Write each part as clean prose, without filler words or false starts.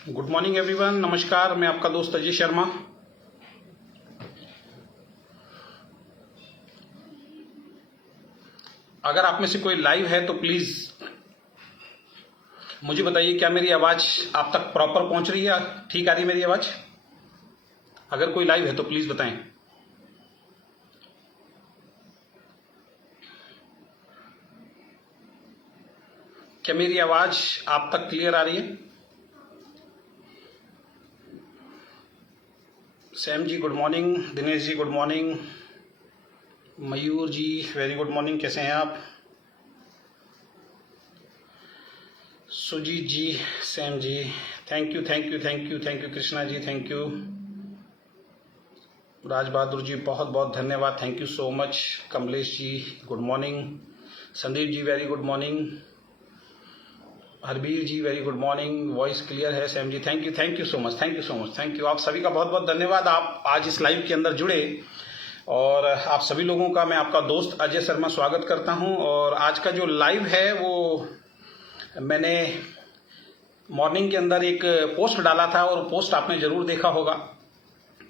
Good morning everyone, नमस्कार। मैं आपका दोस्त अजय शर्मा। अगर आप में से कोई लाइव है तो प्लीज मुझे बताइए, क्या मेरी आवाज आप तक प्रॉपर पहुंच रही है? ठीक आ रही है मेरी आवाज? अगर कोई लाइव है तो प्लीज बताएं। क्या मेरी आवाज आप तक क्लियर आ रही है? Sam ji good morning, Dinesh ji good morning, Mayur ji very good morning, कैसे हैं आप? Sujeet ji, Sam ji, thank you thank you thank you thank you. Krishna ji thank you. Raj Bahadur ji बहुत बहुत धन्यवाद, thank you so much. Kamlesh ji good morning. Sandeep ji very good morning. Harbir ji very good morning. Voice clear है Sam ji, thank you so much, thank you so much, thank you. आप सभी का बहुत बहुत धन्यवाद, आप आज इस लाइव के अंदर जुड़े। और आप सभी लोगों का मैं आपका दोस्त अजय शर्मा स्वागत करता हूं। और आज का जो लाइव है वो मैंने मॉर्निंग के अंदर एक पोस्ट डाला था, और पोस्ट आपने जरूर देखा होगा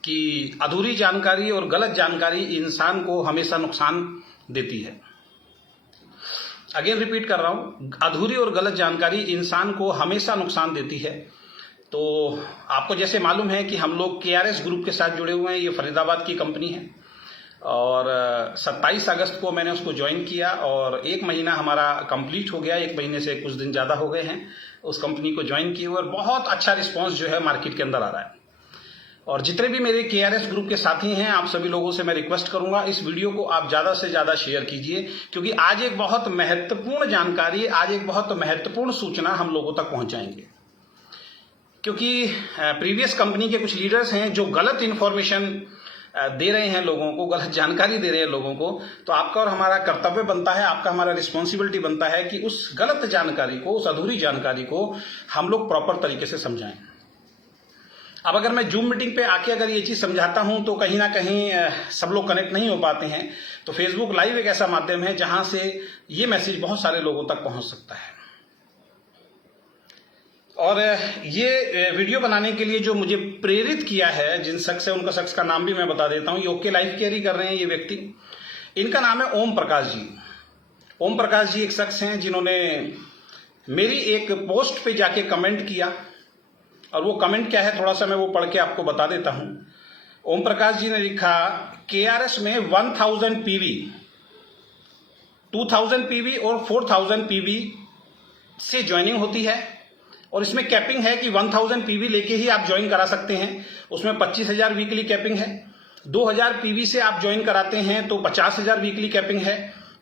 कि अधूरी जानकारी और गलत जानकारी इंसान को हमेशा नुकसान देती है। अगेन रिपीट कर रहा हूं, अधूरी और गलत जानकारी इंसान को हमेशा नुकसान देती है। तो आपको जैसे मालूम है कि हम लोग KRS ग्रुप के साथ जुड़े हुए हैं। ये फरीदाबाद की कंपनी है और 27 अगस्त को मैंने उसको ज्वाइन किया और 1 महीना हमारा कंप्लीट हो गया। 1 महीने से कुछ दिन ज़्यादा हो गए हैं उस कंपनी को ज्वाइन किए हुए, और बहुत अच्छा रिस्पॉन्स जो है मार्केट के अंदर आ रहा है। और जितने भी मेरे KRS ग्रुप के साथी हैं, आप सभी लोगों से मैं रिक्वेस्ट करूंगा, इस वीडियो को आप ज़्यादा से ज़्यादा शेयर कीजिए, क्योंकि आज एक बहुत महत्वपूर्ण जानकारी, आज एक बहुत महत्वपूर्ण सूचना हम लोगों तक पहुंचाएंगे। क्योंकि प्रीवियस कंपनी के कुछ लीडर्स हैं जो गलत इंफॉर्मेशन दे रहे हैं लोगों को, गलत जानकारी दे रहे हैं लोगों को। तो आपका और हमारा कर्तव्य बनता है, आपका हमारा रिस्पॉन्सिबिलिटी बनता है कि उस गलत जानकारी को, उस अधूरी जानकारी को हम लोग प्रॉपर तरीके से समझाएं। अब अगर मैं जूम मीटिंग पे आके अगर ये चीज समझाता हूं तो कहीं ना कहीं सब लोग कनेक्ट नहीं हो पाते हैं। तो फेसबुक लाइव एक ऐसा माध्यम है जहां से ये मैसेज बहुत सारे लोगों तक पहुंच सकता है। और ये वीडियो बनाने के लिए जो मुझे प्रेरित किया है, जिन शख्स है उनका शख्स का नाम भी मैं बता देता हूं। ये ओके लाइफ केयर ही कर रहे हैं ये व्यक्ति। इनका नाम है ओम प्रकाश जी। ओम प्रकाश जी एक शख्स हैं जिन्होंने मेरी एक पोस्ट पे जाके कमेंट किया, और वो कमेंट क्या है थोड़ा सा मैं वो पढ़ के आपको बता देता हूं। ओम प्रकाश जी ने लिखा, KRS में 1000 PV, 2000 PV और 4000 PV से ज्वाइनिंग होती है। और इसमें कैपिंग है कि 1000 PV लेके ही आप ज्वाइन करा सकते हैं, उसमें 25,000 वीकली कैपिंग है। 2000 PV से आप ज्वाइन कराते हैं तो 50,000 वीकली कैपिंग है।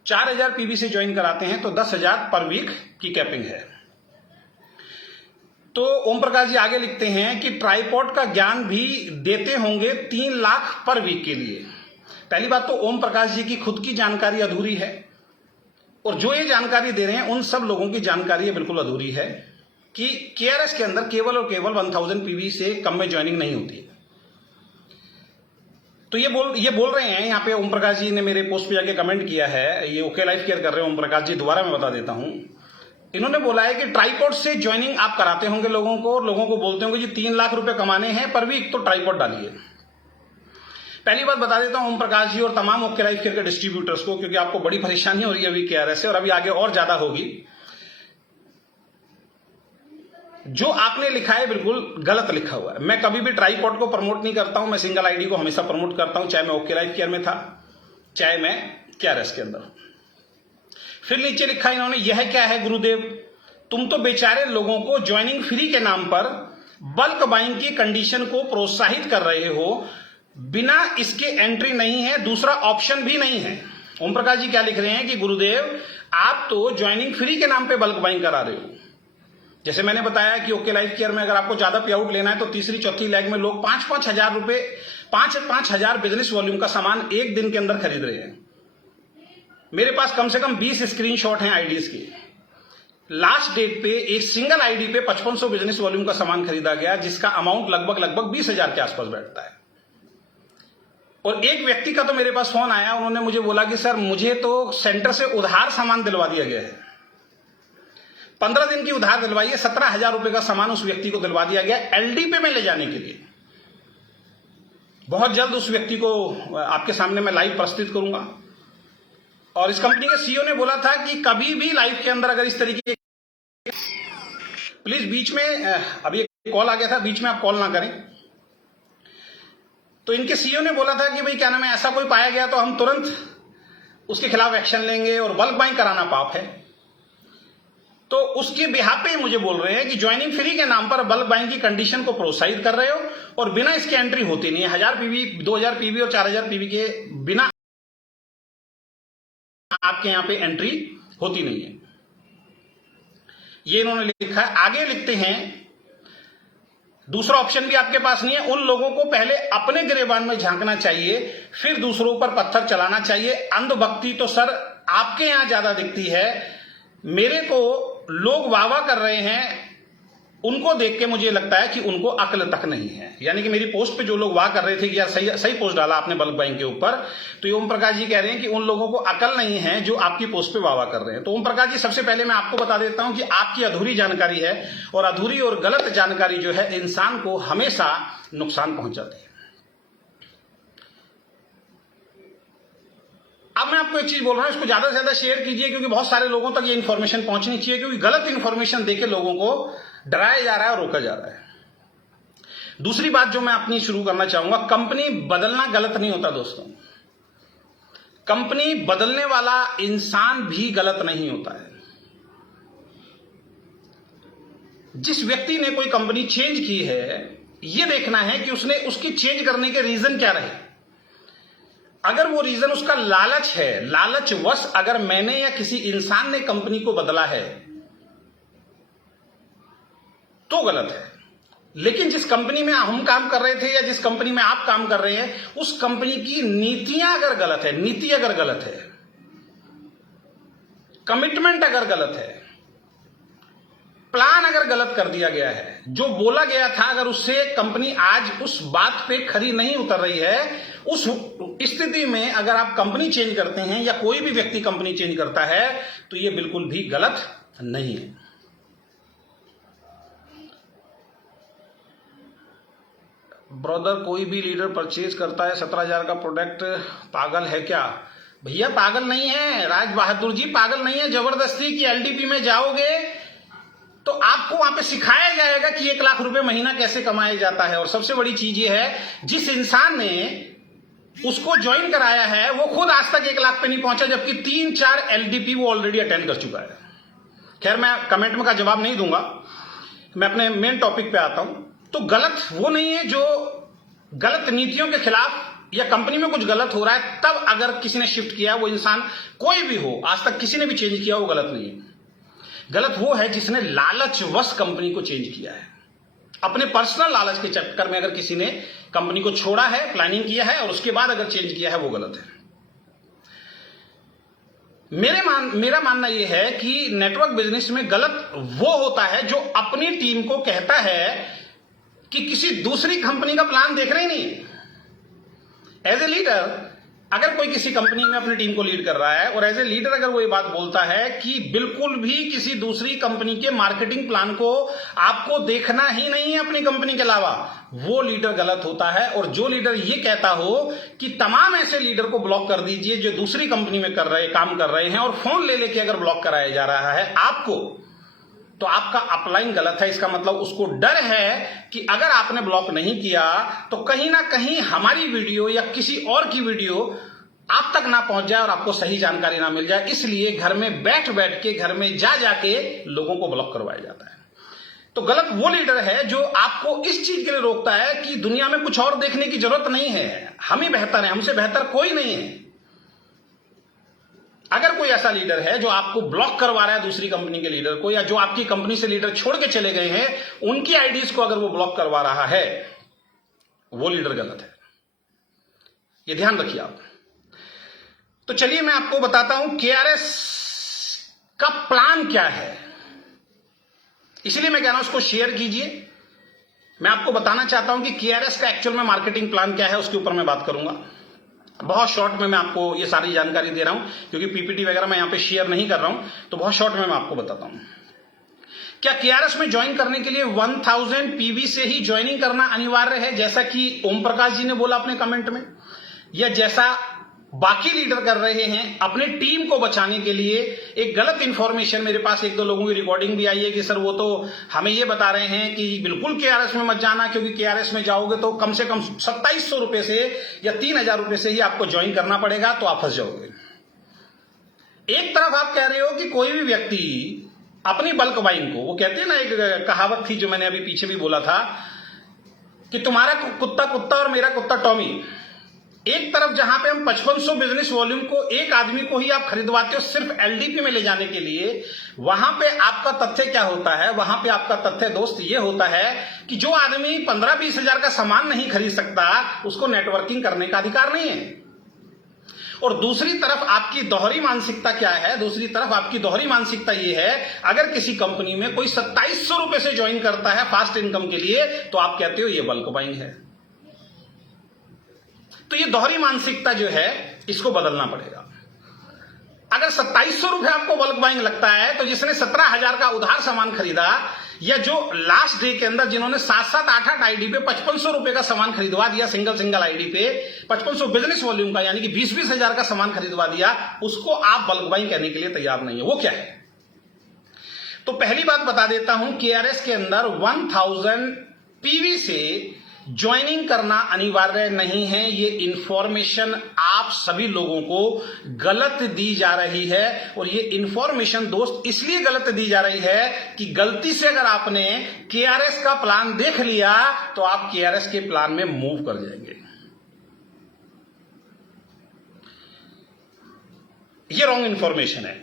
4000 PV से ज्वाइन कराते हैं तो 10,000 पर वीक की कैपिंग है। तो ओम प्रकाश जी आगे लिखते हैं कि ट्राइपॉड का ज्ञान भी देते होंगे 3 लाख पर वीक के लिए। पहली बात तो ओम प्रकाश जी की खुद की जानकारी अधूरी है, और जो ये जानकारी दे रहे हैं उन सब लोगों की जानकारी बिल्कुल अधूरी है कि KRS के अंदर केवल और केवल 1000 PV से कम में ज्वाइनिंग नहीं होती है। तो ये बोल रहे हैं यहाँ पे ओम प्रकाश जी ने मेरे पोस्ट पे जाके कमेंट किया है। ये ओके लाइफ केयर कर रहे हैं ओम प्रकाश जी, दोबारा मैं बता देता हूं। इन्होंने बोला है कि ट्राइपॉड से ज्वाइनिंग आप कराते होंगे लोगों को, और लोगों को बोलते होंगे जी 3 लाख रुपए कमाने हैं पर वीक, तो ट्राइपॉड डालिए। पहली बात बता देता हूं ओम प्रकाश जी और तमाम ओके लाइफ केयर के डिस्ट्रीब्यूटर्स को, क्योंकि आपको बड़ी परेशानी हो रही है अभी KRS से, और अभी आगे और ज्यादा होगी। जो आपने लिखा है बिल्कुल गलत लिखा हुआ है। मैं कभी भी ट्राइपॉड को प्रमोट नहीं करता हूं, मैं सिंगल आईडी को हमेशा प्रमोट करता हूं, चाहे मैं ओके लाइफ केयर में था, चाहे मैं KRS के अंदर। फिर नीचे लिखा इन्होंने, यह क्या है गुरुदेव, तुम तो बेचारे लोगों को ज्वाइनिंग फ्री के नाम पर बल्क बाइंग की कंडीशन को प्रोत्साहित कर रहे हो, बिना इसके एंट्री नहीं है, दूसरा ऑप्शन भी नहीं है। ओम प्रकाश जी क्या लिख रहे हैं कि गुरुदेव आप तो ज्वाइनिंग फ्री के नाम पे बल्क बाइंग करा रहे हो। जैसे मैंने बताया कि ओके लाइफ केयर में अगर आपको ज्यादा पे आउट लेना है तो तीसरी चौथी लेग में लोग 5-5 हजार रुपए, 5-5 हजार बिजनेस वॉल्यूम का सामान एक दिन के अंदर खरीद रहे हैं। मेरे पास कम से कम 20 स्क्रीनशॉट हैं आईडीज के। लास्ट डेट पे एक सिंगल आईडी पे 5500 बिजनेस वॉल्यूम का सामान खरीदा गया, जिसका अमाउंट लगभग 20,000 के आसपास बैठता है। और एक व्यक्ति का तो मेरे पास फोन आया, उन्होंने मुझे बोला कि सर मुझे तो सेंटर से उधार सामान दिलवा दिया गया है। 15 दिन की उधार दिलवाई है, 17,000 रुपए का सामान उस व्यक्ति को दिलवा दिया गया एलडीपी में ले जाने के लिए। बहुत जल्द उस व्यक्ति को आपके सामने मैं लाइव प्रस्तुत करूंगा। और इस कंपनी के सीईओ ने बोला था कि कभी भी लाइव के अंदर अगर इस तरीके, प्लीज बीच में अभी एक कॉल आ गया था, बीच में आप कॉल ना करें। तो इनके सीईओ ने बोला था कि भाई क्या नाम है, ऐसा कोई पाया गया तो हम तुरंत उसके खिलाफ एक्शन लेंगे और बल्क बाइंग कराना पाप है। तो उसके बिहाफ पे मुझे बोल रहे हैं कि ज्वाइनिंग फ्री के नाम पर बल्क बाइंग की कंडीशन को प्रोत्साहित कर रहे हो और बिना इसके एंट्री होती नहीं है। 1000 पीवी, 2000 पीवी और 4000 पीवी के बिना आपके यहां पे एंट्री होती नहीं है। ये इन्होंने लिखा है। आगे लिखते हैं, दूसरा ऑप्शन भी आपके पास नहीं है। उन लोगों को पहले अपने गिरेबान में झांकना चाहिए, फिर दूसरों पर पत्थर चलाना चाहिए। अंधभक्ति तो सर आपके यहां ज्यादा दिखती है। मेरे को लोग वाह वाह कर रहे हैं, उनको देख के मुझे लगता है कि उनको अक्ल तक नहीं है। यानी कि मेरी पोस्ट पे जो लोग वाह कर रहे थे कि यार सही पोस्ट डाला आपने बल्क बाइंग के ऊपर, तो ये ओम प्रकाश जी कह रहे हैं कि उन लोगों को अकल नहीं है जो आपकी पोस्ट पे वाह वाह कर रहे हैं। तो ओम प्रकाश जी, सबसे पहले मैं आपको बता देता हूं कि आपकी अधूरी जानकारी है, और अधूरी और गलत जानकारी जो है इंसान को हमेशा नुकसान पहुंचाती है। अब मैं आपको एक चीज बोल रहा हूं, इसको ज्यादा से ज्यादा शेयर कीजिए, क्योंकि बहुत सारे लोगों तक ये इंफॉर्मेशन पहुंचनी चाहिए, क्योंकि गलत इंफॉर्मेशन देके लोगों को डराया जा रहा है और रोका जा रहा है। दूसरी बात जो मैं अपनी शुरू करना चाहूंगा, कंपनी बदलना गलत नहीं होता दोस्तों। कंपनी बदलने वाला इंसान भी गलत नहीं होता है। जिस व्यक्ति ने कोई कंपनी चेंज की है, यह देखना है कि उसने उसकी चेंज करने के रीजन क्या रहे। अगर वो रीजन उसका लालच है, लालचवश अगर मैंने या किसी इंसान ने कंपनी को बदला है तो गलत है। लेकिन जिस कंपनी में हम काम कर रहे थे या जिस कंपनी में आप काम कर रहे हैं, उस कंपनी की नीतियां अगर गलत है, नीति अगर गलत है, कमिटमेंट अगर गलत है, प्लान अगर गलत कर दिया गया है, जो बोला गया था अगर उससे कंपनी आज उस बात पे खरी नहीं उतर रही है, उस स्थिति में अगर आप कंपनी चेंज करते हैं या कोई भी व्यक्ति कंपनी चेंज करता है, तो यह बिल्कुल भी गलत नहीं है। ब्रदर, कोई भी लीडर परचेज करता है 17,000 का प्रोडक्ट, पागल है क्या? भैया पागल नहीं है, राज बहादुर जी पागल नहीं है। जबरदस्ती की एलडीपी में जाओगे तो आपको वहां पे सिखाया जाएगा कि 1 लाख रुपए महीना कैसे कमाया जाता है। और सबसे बड़ी चीज ये है, जिस इंसान ने उसको ज्वाइन कराया है वो खुद आज तक 1 लाख पे नहीं पहुंचा, जबकि 3-4 एलडीपी वो ऑलरेडी अटेंड कर चुका है। खैर, मैं कमेंट में का जवाब नहीं दूंगा, मैं अपने मेन टॉपिक पे आता हूं। तो गलत वो नहीं है जो गलत नीतियों के खिलाफ या कंपनी में कुछ गलत हो रहा है तब अगर किसी ने शिफ्ट किया, वो इंसान कोई भी हो, आज तक किसी ने भी चेंज किया, वो गलत नहीं है। गलत वो है जिसने लालचवश कंपनी को चेंज किया है। अपने पर्सनल लालच के चक्कर में अगर किसी ने कंपनी को छोड़ा है, प्लानिंग किया है और उसके बाद अगर चेंज किया है, वो गलत है। मेरा मानना यह है कि नेटवर्क बिजनेस में गलत वो होता है जो अपनी टीम को कहता है कि किसी दूसरी कंपनी का प्लान देख रहे ही नहीं। एज ए लीडर अगर कोई किसी कंपनी में अपनी टीम को लीड कर रहा है और एज ए लीडर अगर वो ये बात बोलता है कि बिल्कुल भी किसी दूसरी कंपनी के मार्केटिंग प्लान को आपको देखना ही नहीं है अपनी कंपनी के अलावा, वो लीडर गलत होता है। और जो लीडर ये कहता हो कि तमाम ऐसे लीडर को ब्लॉक कर दीजिए जो दूसरी कंपनी में काम कर रहे हैं और फोन ले लेके अगर ब्लॉक कराया जा रहा है आपको, तो आपका अपलाइन गलत है। इसका मतलब उसको डर है कि अगर आपने ब्लॉक नहीं किया तो कहीं ना कहीं हमारी वीडियो या किसी और की वीडियो आप तक ना पहुंच जाए और आपको सही जानकारी ना मिल जाए। इसलिए घर में बैठ के, घर में जाके लोगों को ब्लॉक करवाया जाता है। तो गलत वो लीडर है जो आपको इस चीज के लिए रोकता है कि दुनिया में कुछ और देखने की जरूरत नहीं है, हम ही बेहतर हैं, हमसे बेहतर कोई नहीं है। अगर कोई ऐसा लीडर है जो आपको ब्लॉक करवा रहा है दूसरी कंपनी के लीडर को, या जो आपकी कंपनी से लीडर छोड़ के चले गए हैं उनकी आईडीज को अगर वो ब्लॉक करवा रहा है, वो लीडर गलत है। ये ध्यान रखिए आप। तो चलिए मैं आपको बताता हूं केआरएस का प्लान क्या है। इसलिए मैं कह रहा हूं उसको शेयर कीजिए। मैं आपको बताना चाहता हूं कि केआरएस का एक्चुअल में मार्केटिंग प्लान क्या है, उसके ऊपर मैं बात करूंगा। बहुत शॉर्ट में मैं आपको ये सारी जानकारी दे रहा हूं क्योंकि पीपीटी वगैरह मैं यहां पे शेयर नहीं कर रहा हूं, तो बहुत शॉर्ट में मैं आपको बताता हूं। क्या केआरएस में ज्वाइन करने के लिए 1000 पीवी से ही ज्वाइनिंग करना अनिवार्य है, जैसा कि ओम प्रकाश जी ने बोला अपने कमेंट में, या जैसा बाकी लीडर कर रहे हैं अपने टीम को बचाने के लिए? एक गलत इंफॉर्मेशन मेरे पास एक दो लोगों की रिकॉर्डिंग भी आई है कि सर वो तो हमें ये बता रहे हैं कि बिल्कुल केआरएस में मत जाना, क्योंकि केआरएस में जाओगे तो कम से कम 2700 रुपए से या 3000 रुपए से ही आपको ज्वाइन करना पड़ेगा, तो आप फंस जाओगे। एक तरफ आप कह रहे हो कि कोई भी व्यक्ति अपनी बल्क बाइंग को, वो कहते हैं ना, एक कहावत थी जो मैंने अभी पीछे भी बोला था कि तुम्हारा कुत्ता कुत्ता और मेरा कुत्ता टॉमी। एक तरफ जहां पे हम 5500 बिजनेस वॉल्यूम को एक आदमी को ही आप खरीदवाते हो सिर्फ एलडीपी में ले जाने के लिए, वहां पे आपका तथ्य क्या होता है? वहां पे आपका तथ्य दोस्त ये होता है कि जो आदमी 15-20 हजार का सामान नहीं खरीद सकता, उसको नेटवर्किंग करने का अधिकार नहीं है। और दूसरी तरफ आपकी दोहरी मानसिकता क्या है? दूसरी तरफ आपकी दोहरी मानसिकता यह है, अगर किसी कंपनी में कोई 2700 रुपए से ज्वाइन करता है फास्ट इनकम के लिए, तो आप कहते हो ये बल्क बाइंग है। तो ये दोहरी मानसिकता जो है, इसको बदलना पड़ेगा। अगर 2700 रुपए आपको बल्क बाइंग लगता है, तो जिसने 17,000 का उधार सामान खरीदा, या जो लास्ट डे के अंदर जिन्होंने 7-7, 8-8 आईडी पे 5500 रुपए का सामान खरीदवा दिया, सिंगल आईडी पे 5500 बिजनेस वॉल्यूम का, यानी कि 20-20 हजार का सामान खरीदवा दिया, उसको आप बल्क बाइंग करने के लिए तैयार नहीं है। वो क्या है? तो पहली बात बता देता हूं, केआरएस के अंदर 1000 पीवी से ज्वाइनिंग करना अनिवार्य नहीं है। ये इंफॉर्मेशन आप सभी लोगों को गलत दी जा रही है, और ये इंफॉर्मेशन दोस्त इसलिए गलत दी जा रही है कि गलती से अगर आपने केआरएस का प्लान देख लिया, तो आप केआरएस के प्लान में मूव कर जाएंगे। ये रॉन्ग इंफॉर्मेशन है।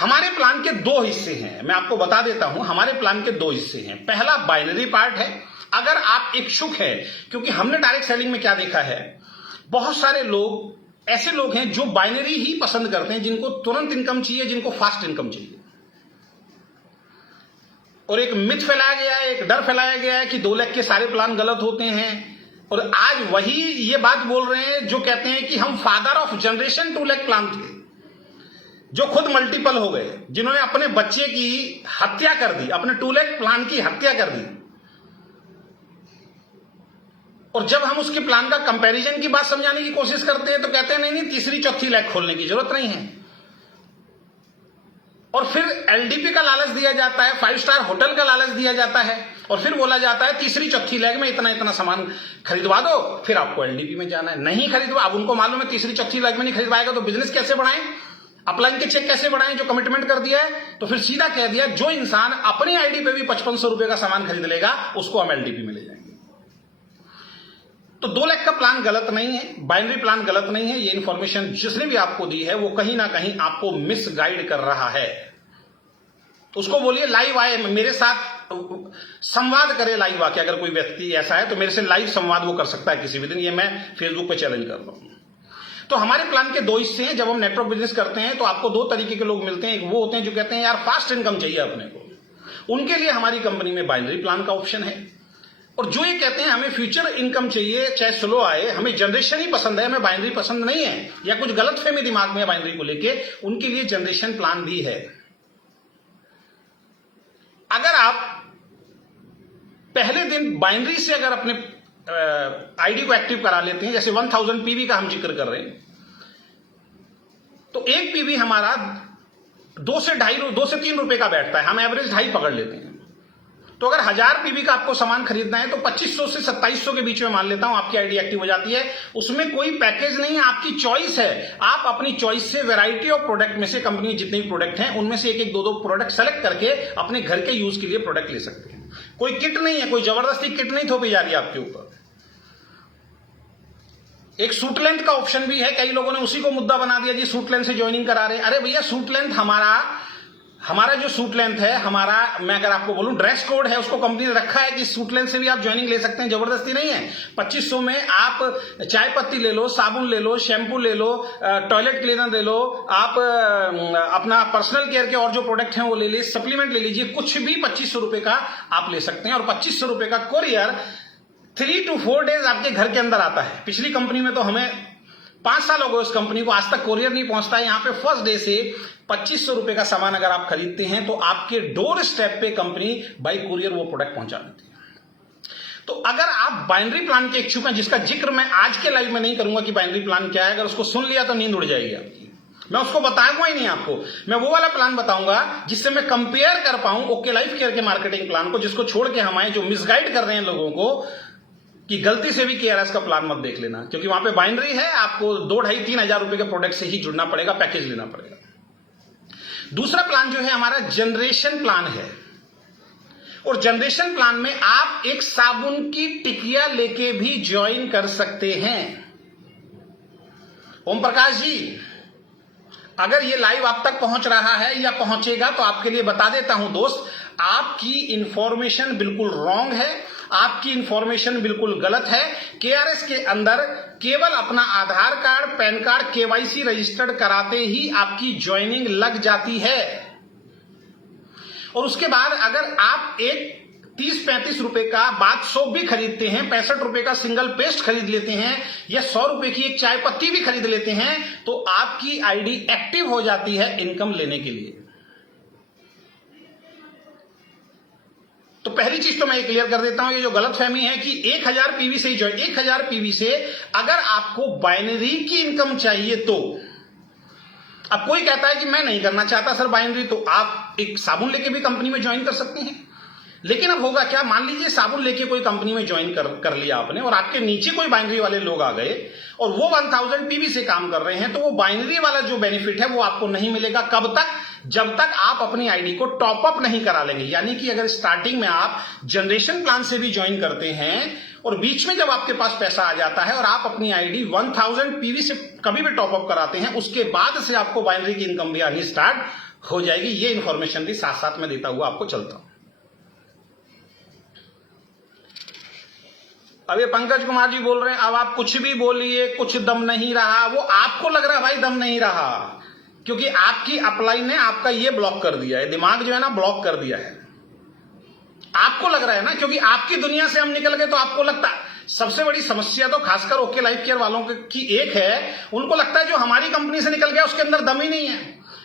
हमारे प्लान के दो हिस्से हैं, मैं आपको बता देता हूं। हमारे प्लान के दो हिस्से हैं। पहला बाइनरी पार्ट है। अगर आप इच्छुक हैं, क्योंकि हमने डायरेक्ट सेलिंग में क्या देखा है, बहुत सारे लोग ऐसे लोग हैं जो बाइनरी ही पसंद करते हैं, जिनको तुरंत इनकम चाहिए, जिनको फास्ट इनकम चाहिए। और एक मिथ फैलाया गया है, एक डर फैलाया गया है कि 2 लाख के सारे प्लान गलत होते हैं। और आज वही ये बात बोल रहे हैं जो कहते हैं कि हम father of generation 2 lakh plan थे, जो खुद मल्टीपल हो गए, जिन्होंने अपने बच्चे की हत्या कर दी, अपने 2 लाख प्लान की हत्या कर दी। और जब हम उसके प्लान का कंपैरिजन की बात समझाने की कोशिश करते हैं, तो कहते हैं नहीं, तीसरी चौथी लाख खोलने की जरूरत नहीं है। और फिर एलडीपी का लालच दिया जाता है, 5 स्टार होटल का लालच दिया जाता है, और फिर बोला जाता है तीसरी चौथी लाख में इतना इतना सामान खरीदवा दो, फिर आपको एलडीपी में जाना है। नहीं खरीदवा, अब उनको मालूम है तीसरी चौथी लाख में नहीं खरीदवाएगा तो बिजनेस कैसे बढ़ाएं, अपलाइन के चेक कैसे बढ़ाएं, जो कमिटमेंट कर दिया है। तो फिर सीधा कह दिया, जो इंसान अपनी आईडी पे भी 5500 रुपए का सामान खरीद लेगा, उसको हम एलडीपी में ले जाएंगे। तो 2 लाख का प्लान गलत नहीं है, बाइनरी प्लान गलत नहीं है। ये इंफॉर्मेशन जिसने भी आपको दी है, वो कहीं ना कहीं आपको मिसगाइड कर रहा है। उसको बोलिए लाइव आए, मेरे साथ संवाद करे लाइव आके। अगर कोई व्यक्ति ऐसा है तो मेरे से लाइव संवाद वो कर सकता है किसी भी दिन। ये मैं फेसबुक पे चैलेंज कर रहा हूं। तो हमारे प्लान के 2 हिस्से हैं। जब हम नेटवर्क बिजनेस करते हैं तो आपको 2 तरीके के लोग मिलते हैं। एक वो होते हैं जो कहते हैं यार फास्ट इनकम चाहिए अपने को, उनके लिए हमारी कंपनी में बाइनरी प्लान का ऑप्शन है। और जो ये कहते हैं हमें फ्यूचर इनकम चाहिए, चाहे स्लो आए, हमें जनरेशन ही पसंद है, हमें बाइनरी पसंद नहीं है, या कुछ गलतफहमी दिमाग में है बाइनरी को लेके, उनके लिए जनरेशन प्लान भी है। अगर आप पहले दिन बाइनरी से अगर अपने आईडी को एक्टिव करा लेते हैं, जैसे 1000 पीवी का हम जिक्र कर रहे हैं, तो एक पीवी हमारा 2 से 3 रुपए का बैठता है। हम एवरेज 2.5 पकड़ लेते हैं। तो अगर 1000 पीवी का आपको सामान खरीदना है, तो 2500 से 2700 के बीच में मान लेता हूं आपकी आईडी एक्टिव हो जाती है। उसमें कोई पैकेज नहीं है, आपकी चॉइस है। आप अपनी चॉइस से वैरायटी ऑफ प्रोडक्ट में से, कंपनी जितने भी प्रोडक्ट हैं उनमें से 1-1, 2-2 प्रोडक्ट सेलेक्ट करके अपने घर के यूज के लिए प्रोडक्ट ले सकते हैं। कोई किट नहीं है, कोई जबरदस्ती किट नहीं थोपी जा रही आपके ऊपर। एक सूट लेंथ का ऑप्शन भी है। कई लोगों ने उसी को मुद्दा बना दिया जी, सूट लेंथ से ज्वाइनिंग करा रहे हैं। अरे भैया, सूट लेंथ हमारा जो सूट लेंथ है, मैं अगर आपको बोलूं ड्रेस कोड है, उसको कंपनी ने रखा है कि सूट लेंथ से भी आप ज्वाइनिंग ले सकते हैं, जबरदस्ती नहीं है। 2500 में आप चाय पत्ती ले लो, साबुन ले लो, शैम्पू ले लो, टॉयलेट क्लीनर ले लो, आप अपना पर्सनल केयर के और जो प्रोडक्ट हैं वो ले लीजिए, सप्लीमेंट ले लीजिए, कुछ भी 2500 रुपए का आप ले सकते हैं। और 2500 रुपए का कोरियर 3 to 4 डेज आपके घर के अंदर आता है। पिछली कंपनी में तो हमें 5 साल हो गए उस कंपनी को, आज तक कोरियर नहीं पहुंचता है। यहाँ पे फर्स्ट डे से 2500 रुपए का सामान अगर आप खरीदते हैं तो आपके डोर स्टेप पे कंपनी बाई कुरियर वो प्रोडक्ट पहुंचा देती है। तो अगर आप बाइनरी प्लान के इच्छुक हैं, जिसका जिक्र मैं आज के लाइव में नहीं करूंगा कि बाइनरी प्लान क्या है, अगर उसको सुन लिया तो नींद उड़ जाएगी आपकी। मैं उसको बताऊंगा ही नहीं आपको, मैं वो वाला प्लान बताऊंगा जिससे मैं कंपेयर कर पाऊं ओके लाइफ केयर के मार्केटिंग प्लान को, जिसको छोड़ के हम आए जो मिसगाइड कर रहे हैं लोगों को कि गलती से भी केआरएस का प्लान मत देख लेना, क्योंकि वहां पे बाइनरी है, आपको 2-2.5-3 हजार रुपए के प्रोडक्ट से ही जुड़ना पड़ेगा, पैकेज लेना पड़ेगा। दूसरा प्लान जो है हमारा जनरेशन प्लान है, और जनरेशन प्लान में आप एक साबुन की टिकिया लेके भी ज्वाइन कर सकते हैं। ओम प्रकाश जी, अगर ये लाइव आप तक पहुंच रहा है या पहुंचेगा तो आपके लिए बता देता हूं दोस्त, आपकी इंफॉर्मेशन बिल्कुल रॉन्ग है, आपकी इंफॉर्मेशन बिल्कुल गलत है। केआरएस के अंदर केवल अपना Aadhaar card, PAN card, KYC registered कराते ही आपकी ज्वाइनिंग लग जाती है। और उसके बाद अगर आप एक 30-35 रुपए का बाथ सोप भी खरीदते हैं, 65 रुपए का सिंगल पेस्ट खरीद लेते हैं, या 100 रुपए की एक चाय पत्ती भी खरीद लेते हैं, तो आपकी आईडी एक्टिव हो जाती है इनकम लेने के लिए। तो पहली चीज तो मैं ये क्लियर कर देता हूं, ये जो गलतफहमी है कि 1000 पीवी से 1000 पीवी से अगर आपको बाइनरी की इनकम चाहिए तो, अब कोई कहता है कि मैं नहीं करना चाहता सर बाइनरी, तो आप एक साबुन लेके भी कंपनी में ज्वाइन कर सकते हैं। लेकिन अब होगा क्या, मान लीजिए साबुन लेके कोई कंपनी में ज्वाइन कर लिया आपने, और आपके नीचे कोई बाइनरी वाले लोग आ गए और वो 1000 पीवी से काम कर रहे हैं, तो वो बाइनरी वाला जो बेनिफिट है वो आपको नहीं मिलेगा। कब तक? जब तक आप अपनी आईडी को टॉप अप नहीं करा लेंगे। यानी कि अगर स्टार्टिंग में आप जनरेशन प्लान से भी ज्वाइन करते हैं और बीच में जब आपके पास पैसा आ जाता है और आप अपनी आईडी 1000 पीवी से कभी भी टॉप अप कराते हैं, उसके बाद से आपको बाइनरी की इनकम भी आनी स्टार्ट हो जाएगी। ये इंफॉर्मेशन भी साथ साथ में देता हुआ आपको चलता हूं। अब ये पंकज कुमार जी बोल रहे हैं अब आप कुछ भी बोलिए, कुछ दम नहीं रहा। वो आपको लग रहा है भाई दम नहीं रहा, क्योंकि आपकी अपलाइन ने आपका ये ब्लॉक कर दिया है, दिमाग जो है ना ब्लॉक कर दिया है। आपको लग रहा है ना, क्योंकि आपकी दुनिया से हम निकल गए तो आपको लगता है। सबसे बड़ी समस्या तो खासकर ओके लाइफ केयर वालों की एक है, उनको लगता है जो हमारी कंपनी से निकल गया उसके अंदर दम ही नहीं है,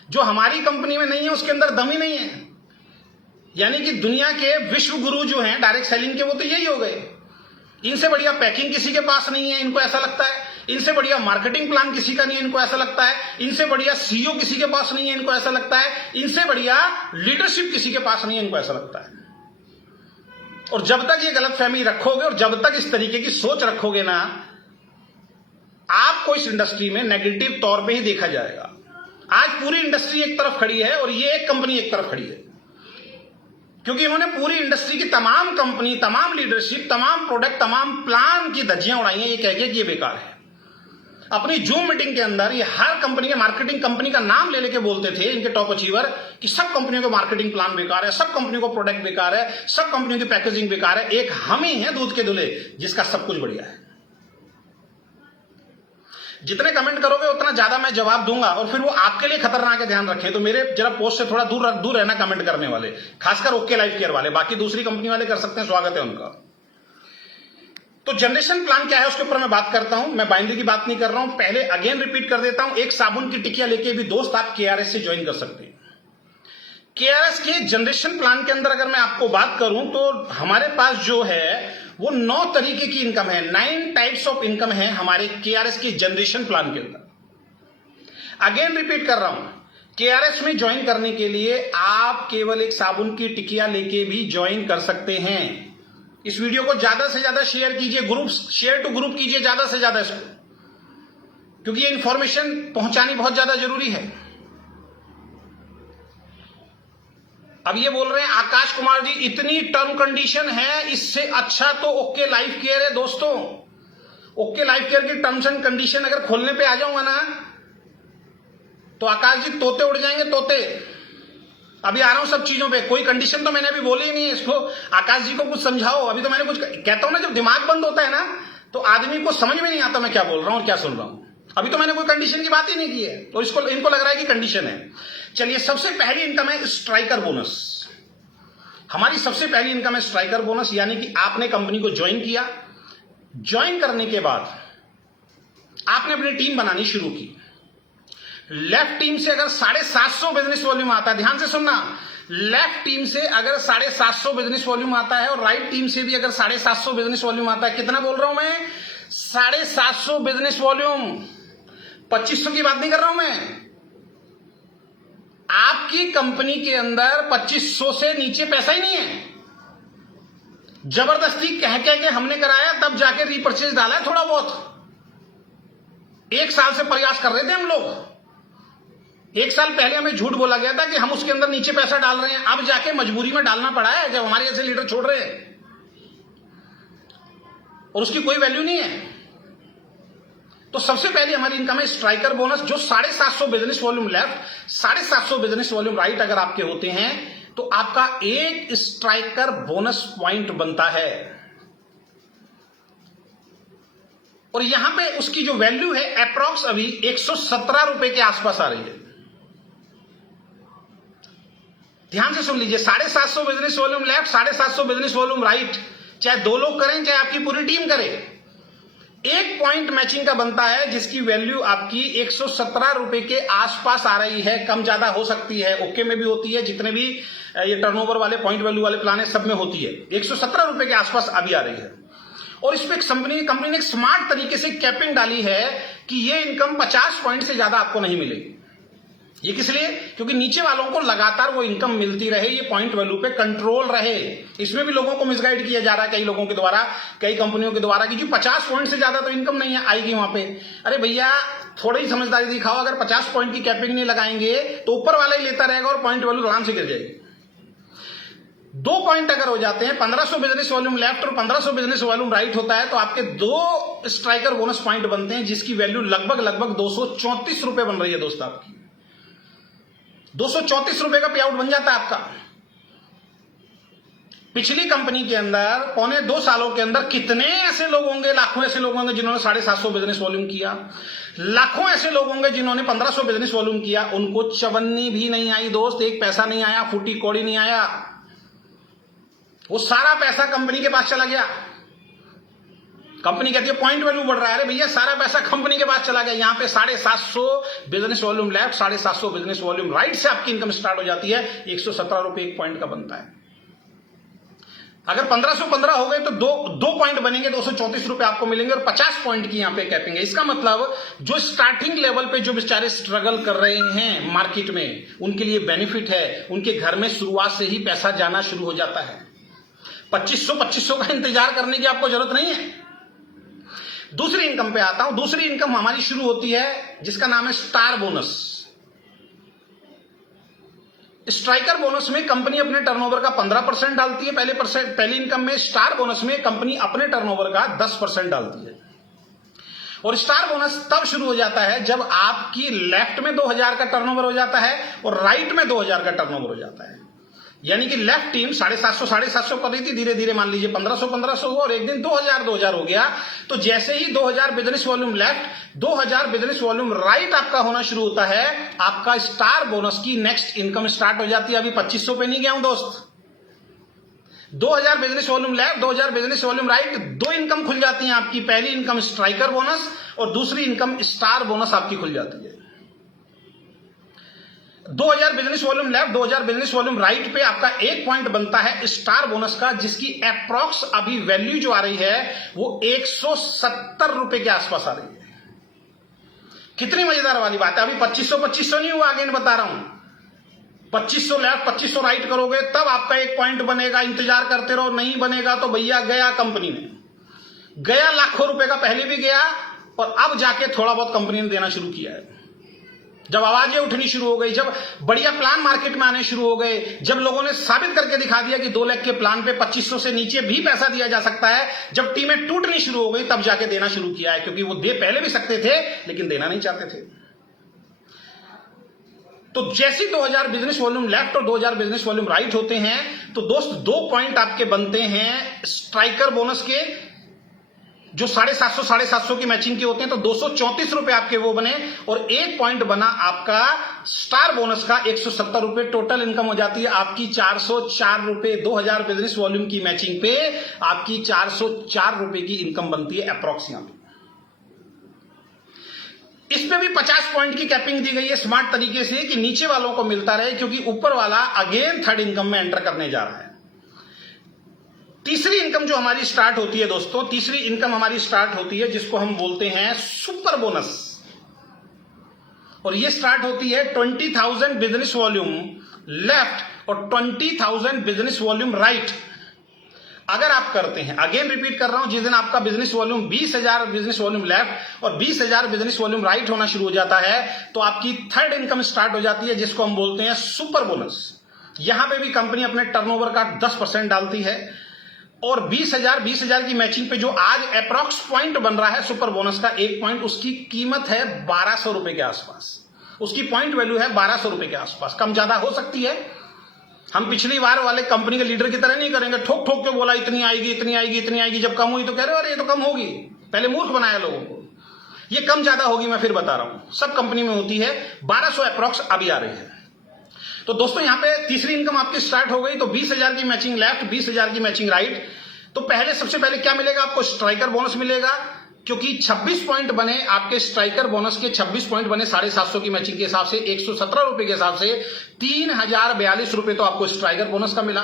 जो हमारी कंपनी में नहीं है उसके अंदर दम ही नहीं है। यानी कि दुनिया के विश्व गुरु जो हैं डायरेक्ट सेलिंग के, वो तो यही हो गए। इनसे बढ़िया पैकिंग किसी के पास नहीं है, इनको ऐसा लगता है। इनसे बढ़िया मार्केटिंग प्लान किसी का नहीं है, इनको ऐसा लगता है। इनसे बढ़िया सीईओ किसी के पास नहीं है, इनको ऐसा लगता है। इनसे बढ़िया लीडरशिप किसी के पास नहीं है, इनको ऐसा लगता है। और जब तक ये गलतफहमी रखोगे और जब तक इस तरीके की सोच रखोगे ना, आपको इस इंडस्ट्री में नेगेटिव तौर पे ही देखा जाएगा। आज पूरी इंडस्ट्री एक तरफ खड़ी है और ये एक कंपनी एक तरफ खड़ी है, क्योंकि इन्होंने पूरी इंडस्ट्री की तमाम कंपनी, तमाम लीडरशिप, तमाम प्रोडक्ट, तमाम प्लान की धज्जियां उड़ाई हैं ये कह के कि ये बेकार है। अपनी जूम मीटिंग के अंदर ये हर कंपनी के मार्केटिंग कंपनी का नाम ले लेके बोलते थे इनके टॉप अचीवर कि सब कंपनियों के मार्केटिंग प्लान बेकार है, सब कंपनियों को प्रोडक्ट बेकार है, सब कंपनियों की पैकेजिंग बेकार है। एक हम ही है दूध के दूल्हे जिसका सब कुछ बढ़िया है। जितने कमेंट करोगे उतना ज्यादा मैं जवाब दूंगा, और फिर वो आपके लिए खतरनाक है, ध्यान रखें। तो मेरे जरा पोस्ट से थोड़ा दूर रहना कमेंट करने वाले, खासकर ओके लाइफ केयर वाले। बाकी दूसरी कंपनी वाले कर सकते हैं, स्वागत है उनका। तो जनरेशन प्लान क्या है उसके ऊपर मैं बात करता हूं, मैं बाइनरी की बात नहीं कर रहा हूं। पहले अगेन रिपीट कर देता हूं, एक साबुन की टिकिया लेके भी दोस्त आप केआरएस से ज्वाइन कर सकते हैं। केआरएस के जनरेशन प्लान के अंदर अगर मैं आपको बात करूं तो हमारे पास जो है वो 9 तरीके की इनकम है, 9 टाइप्स ऑफ इनकम है हमारे केआरएस के जनरेशन प्लान के अंदर। अगेन रिपीट कर रहा हूं, केआरएस में ज्वाइन करने के लिए आप केवल एक साबुन की टिकिया लेके भी ज्वाइन कर सकते हैं। इस वीडियो को ज्यादा से ज्यादा शेयर कीजिए, ग्रुप शेयर टू ग्रुप कीजिए ज्यादा से ज्यादा इसको, क्योंकि ये इंफॉर्मेशन पहुंचानी बहुत ज्यादा जरूरी है। अब ये बोल रहे हैं आकाश कुमार जी इतनी टर्म कंडीशन है, इससे अच्छा तो ओके लाइफ केयर है। दोस्तों ओके लाइफ केयर की टर्म्स एंड कंडीशन अगर खोलने पे आ जाऊंगा ना तो आकाश जी तोते उड़ जाएंगे, तोते। अभी आ रहा हूं सब चीजों पे, कोई कंडीशन तो मैंने अभी बोली ही नहीं है। इसको आकाश जी को कुछ समझाओ, अभी तो मैंने कुछ कहता हूं ना, जब दिमाग बंद होता है ना तो आदमी को समझ में नहीं आता मैं क्या बोल रहा हूं और क्या सुन रहा हूं। अभी तो मैंने कोई कंडीशन की बात ही नहीं की है, तो इनको लग रहा है कि कंडीशन है। चलिए, सबसे पहली इनकम है स्ट्राइकर बोनस। हमारी सबसे पहली इनकम है स्ट्राइकर बोनस, यानी कि आपने कंपनी को ज्वाइन किया, ज्वाइन करने के बाद आपने अपनी टीम बनानी शुरू की। लेफ्ट टीम से अगर 750 बिजनेस वॉल्यूम आता है, ध्यान से सुनना, लेफ्ट टीम से अगर 750 बिजनेस वॉल्यूम आता है और राइट टीम से भी अगर 750 बिजनेस वॉल्यूम आता है, कितना बोल रहा हूं मैं? 750 बिजनेस वॉल्यूम, 2500 की बात नहीं कर रहा हूं मैं। आपकी कंपनी के अंदर 2500 से नीचे पैसा ही नहीं है। जबरदस्ती कह के हमने कराया, तब जाके रीपर्चेज डाला है थोड़ा बहुत। 1 साल से प्रयास कर रहे थे हम लोग। 1 साल पहले हमें झूठ बोला गया था कि हम उसके अंदर नीचे पैसा डाल रहे हैं, अब जाके मजबूरी में डालना पड़ा है जब हमारे ऐसे लीडर छोड़ रहे हैं और उसकी कोई वैल्यू नहीं है। तो सबसे पहले हमारी इनकम है स्ट्राइकर बोनस, जो 750 business volume left, 750 business volume right अगर आपके होते हैं तो आपका एक स्ट्राइकर बोनस पॉइंट बनता है। और यहां पे उसकी जो वैल्यू है अप्रॉक्स अभी 117 रुपए के आसपास आ रही है। ध्यान से सुन लीजिए, 750 business volume left, 750 business volume right, चाहे 2 लोग करें चाहे आपकी पूरी टीम करे, एक पॉइंट मैचिंग का बनता है जिसकी वैल्यू आपकी 117 रुपए के आसपास आ रही है। कम ज्यादा हो सकती है, ओके में भी होती है, जितने भी ये टर्नओवर वाले पॉइंट वैल्यू वाले प्लान है सब में होती है। 117 रुपए के आसपास अभी आ रही है। और इस पे कंपनी ने एक स्मार्ट तरीके से कैपिंग डाली है कि ये इनकम 50 पॉइंट से ज्यादा आपको नहीं मिलेगी। ये किस लिए? क्योंकि नीचे वालों को लगातार वो इनकम मिलती रहे, ये पॉइंट वैल्यू पे कंट्रोल रहे। इसमें भी लोगों को मिसगाइड किया जा रहा है कई लोगों के द्वारा, कई कंपनियों के द्वारा, कि जी 50 पॉइंट से ज्यादा तो इनकम नहीं आएगी वहां पे। अरे भैया थोड़ी ही समझदारी दिखाओ, अगर 50 पॉइंट की कैपिंग नहीं लगाएंगे तो ऊपर वाला ही लेता रहेगा और पॉइंट वैल्यू आराम से गिर जाएगी। 2 पॉइंट अगर हो जाते हैं, 1500 बिजनेस वॉल्यूम लेफ्ट और 1500 बिजनेस वॉल्यूम राइट होता है, तो आपके 2 स्ट्राइकर बोनस पॉइंट बनते हैं जिसकी वैल्यू लगभग 234 रुपए बन रही है दोस्त आपकी। 234 रुपए का पे आउट बन जाता है आपका। पिछली कंपनी के अंदर पौने 2 सालों के अंदर कितने ऐसे लोग होंगे, लाखों ऐसे लोग होंगे जिन्होंने 750 बिजनेस वॉल्यूम किया, लाखों ऐसे लोग होंगे जिन्होंने 1500 बिजनेस वॉल्यूम किया, उनको चवन्नी भी नहीं आई दोस्त, एक पैसा नहीं आया, फूटी कौड़ी नहीं आया, वो सारा पैसा कंपनी के पास चला गया। कंपनी कहती है पॉइंट वैल्यू बढ़ रहा है, अरे भैया सारा पैसा कंपनी के पास चला गया। यहां पे 750 business volume left, 750 business volume right से आपकी इनकम स्टार्ट हो जाती है। 117 रुपए एक पॉइंट का बनता है। अगर 1515 हो गए तो दो पॉइंट बनेंगे, 234 रुपए आपको मिलेंगे और 50 पॉइंट की यहां पे कैपिंग है। इसका मतलब जो स्टार्टिंग लेवल पे जो बेचारे स्ट्रगल कर रहे हैं मार्केट में, उनके लिए बेनिफिट है, उनके घर में शुरुआत से ही पैसा जाना शुरू हो जाता है। 2500 का इंतजार करने की आपको जरूरत नहीं है। दूसरी इनकम पे आता हूं। दूसरी इनकम हमारी शुरू होती है जिसका नाम है स्टार बोनस। स्ट्राइकर बोनस में कंपनी अपने टर्नओवर का 15% डालती है पहली इनकम में। स्टार बोनस में कंपनी अपने टर्नओवर का 10% डालती है। और स्टार बोनस तब शुरू हो जाता है जब आपकी लेफ्ट में 2000 का टर्नओवर हो जाता है और राइट में 2000 का टर्नओवर हो जाता है। यानी कि लेफ्ट टीम 750 कर रही थी, धीरे धीरे मान लीजिए 1500 हुआ और एक दिन 2000 हो गया। तो जैसे ही 2000 business volume left, 2000 business volume right आपका होना शुरू होता है, आपका स्टार बोनस की नेक्स्ट इनकम स्टार्ट हो जाती है। अभी 2500 पे नहीं गया हूं दोस्त। 2000 business volume left, 2000 business volume right, 2 income खुल जाती है आपकी। पहली इनकम स्ट्राइकर बोनस और दूसरी इनकम स्टार बोनस आपकी खुल जाती है। 2000 business volume left, 2000 business volume right पे आपका एक पॉइंट बनता है स्टार बोनस का, जिसकी अप्रॉक्स अभी वैल्यू जो आ रही है वो 170 रुपए के आसपास आ रही है। कितनी मजेदार वाली बात है। अभी 2500 नहीं हुआ, आगे बता रहा हूं। 2500 लेफ्ट 2500 राइट करोगे तब आपका एक पॉइंट बनेगा। इंतजार करते रहो, नहीं बनेगा तो भैया गया कंपनी में, गया लाखों रुपए का पहले भी गया और अब जाके थोड़ा बहुत कंपनी ने देना शुरू किया है। जब आवाजें उठनी शुरू हो गई, जब बढ़िया प्लान मार्केट में आने शुरू हो गए, जब लोगों ने साबित करके दिखा दिया कि 2 लाख के प्लान पे 2500 से नीचे भी पैसा दिया जा सकता है, जब टीमें टूटनी शुरू हो गई तब जाके देना शुरू किया है। क्योंकि वो दे पहले भी सकते थे लेकिन देना नहीं चाहते थे। तो जैसे 2000 बिजनेस वॉल्यूम लेफ्ट और 2000 बिजनेस वॉल्यूम राइट होते हैं तो दोस्त 2 पॉइंट आपके बनते हैं स्ट्राइकर बोनस के, जो 750 की मैचिंग के होते हैं। तो 234 रुपए आपके वो बने और एक पॉइंट बना आपका स्टार बोनस का 170 रुपए। टोटल इनकम हो जाती है आपकी 404 रुपए। 2000 बिजनेस वॉल्यूम की मैचिंग पे आपकी 404 रुपए की इनकम बनती है अप्रॉक्सिमेटली। इस पे भी 50 पॉइंट की कैपिंग दी गई है स्मार्ट तरीके से कि नीचे वालों को मिलता रहे, क्योंकि ऊपर वाला अगेन थर्ड इनकम में एंटर करने जा रहा है। तीसरी इनकम जो हमारी स्टार्ट होती है दोस्तों, तीसरी इनकम हमारी स्टार्ट होती है जिसको हम बोलते हैं सुपर बोनस, और ये स्टार्ट होती है 20,000 बिजनेस वॉल्यूम लेफ्ट और 20,000 बिजनेस वॉल्यूम राइट अगर आप करते हैं। अगेन रिपीट कर रहा हूं, जिस दिन आपका business volume 20,000 business volume left और 20,000 बिजनेस वॉल्यूम राइट होना शुरू हो जाता है तो आपकी थर्ड इनकम स्टार्ट हो जाती है जिसको हम बोलते हैं सुपर बोनस। यहां पे भी कंपनी अपने टर्नओवर का 10% डालती है और 20,000 की मैचिंग पे जो आज अप्रॉक्स पॉइंट बन रहा है सुपर बोनस का, एक पॉइंट उसकी कीमत है 1200 रुपए के आसपास, उसकी पॉइंट वैल्यू है 1200 रुपए के आसपास। कम ज्यादा हो सकती है, हम पिछली बार वाले कंपनी के लीडर की तरह नहीं करेंगे, ठोक ठोक के बोला इतनी आएगी इतनी आएगी इतनी आएगी, जब कम हुई तो कह रहे हो अरे ये तो कम होगी, पहले मूर्ख बनाया लोगों को। ये कम ज्यादा होगी, मैं फिर बता रहा हूं, सब कंपनी में होती है। 1200 अप्रॉक्स अभी आ रही है। तो दोस्तों यहां पे तीसरी इनकम आपकी स्टार्ट हो गई, तो 20,000 की मैचिंग लेफ्ट, 20,000 की मैचिंग राइट। तो पहले सबसे पहले क्या मिलेगा आपको? स्ट्राइकर बोनस मिलेगा, क्योंकि 26 पॉइंट बने आपके स्ट्राइकर बोनस के, 26 पॉइंट बने 750 की मैचिंग के हिसाब से 117 रुपए के हिसाब से 3,042 रुपए तो आपको स्ट्राइकर बोनस का मिला।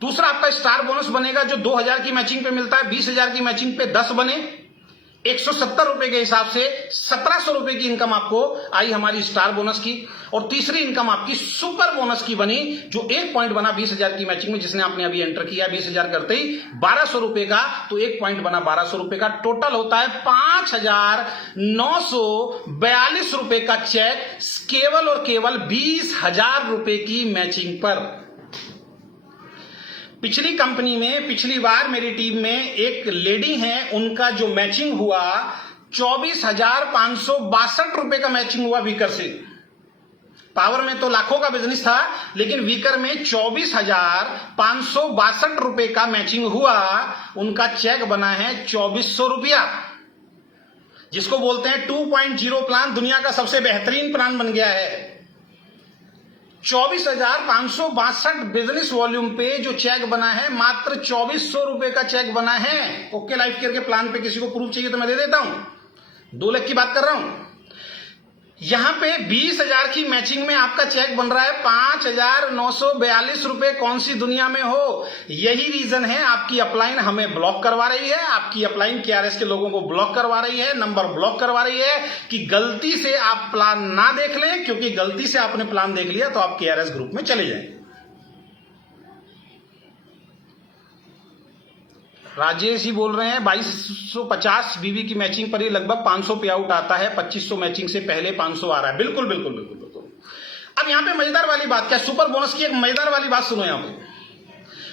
दूसरा आपका स्टार बोनस बनेगा जो 2,000 की मैचिंग पे मिलता है, 20,000 की मैचिंग पे 10 बने 170 रुपए के हिसाब से 1,700 रुपए की इनकम आपको आई हमारी स्टार बोनस की। और तीसरी इनकम आपकी सुपर बोनस की बनी जो एक पॉइंट बना 20,000 की मैचिंग में, जिसने आपने अभी एंटर किया 20,000 करते ही 1,200 रुपए का, तो एक पॉइंट बना 1,200 रुपए का। टोटल होता है 5,942 रुपए का चेक केवल और केवल 20,000 रुपए की मैचिंग पर। पिछली कंपनी में पिछली बार मेरी टीम में एक लेडी हैं, उनका जो मैचिंग हुआ 24,562 रुपए का मैचिंग हुआ वीकर से। पावर में तो लाखों का बिजनेस था, लेकिन वीकर में 24,562 रुपए का मैचिंग हुआ। उनका चेक बना है 2,400 रुपया, जिसको बोलते हैं 2.0 प्लान। दुनिया का सबसे बेहतरीन प्लान बन गया है। 24,562 बिजनेस वॉल्यूम पे जो चेक बना है मात्र 2,400 रुपए का चेक बना है। ओके लाइफ केयर के प्लान पे किसी को प्रूफ चाहिए तो मैं दे देता हूं, 2 लाख की बात कर रहा हूं। यहां पे 20,000 की मैचिंग में आपका चेक बन रहा है 5,942 रुपए। कौन सी दुनिया में हो? यही रीजन है आपकी अपलाइन हमें ब्लॉक करवा रही है, आपकी अपलाइन केआरएस के लोगों को ब्लॉक करवा रही है, नंबर ब्लॉक करवा रही है कि गलती से आप प्लान ना देख लें, क्योंकि गलती से आपने प्लान देख लिया तो आप केआरएस ग्रुप में चले जाएंगे। राजेश जी बोल रहे हैं 2250 बीबी की मैचिंग पर ही लगभग 500 पे आउट आता है, 2500 मैचिंग से पहले 500 आ रहा है। बिल्कुल बिल्कुल बिल्कुल बिल्कुल। अब यहां पे मजेदार वाली बात क्या है, सुपर बोनस की एक मजेदार वाली बात सुनो। यहां पे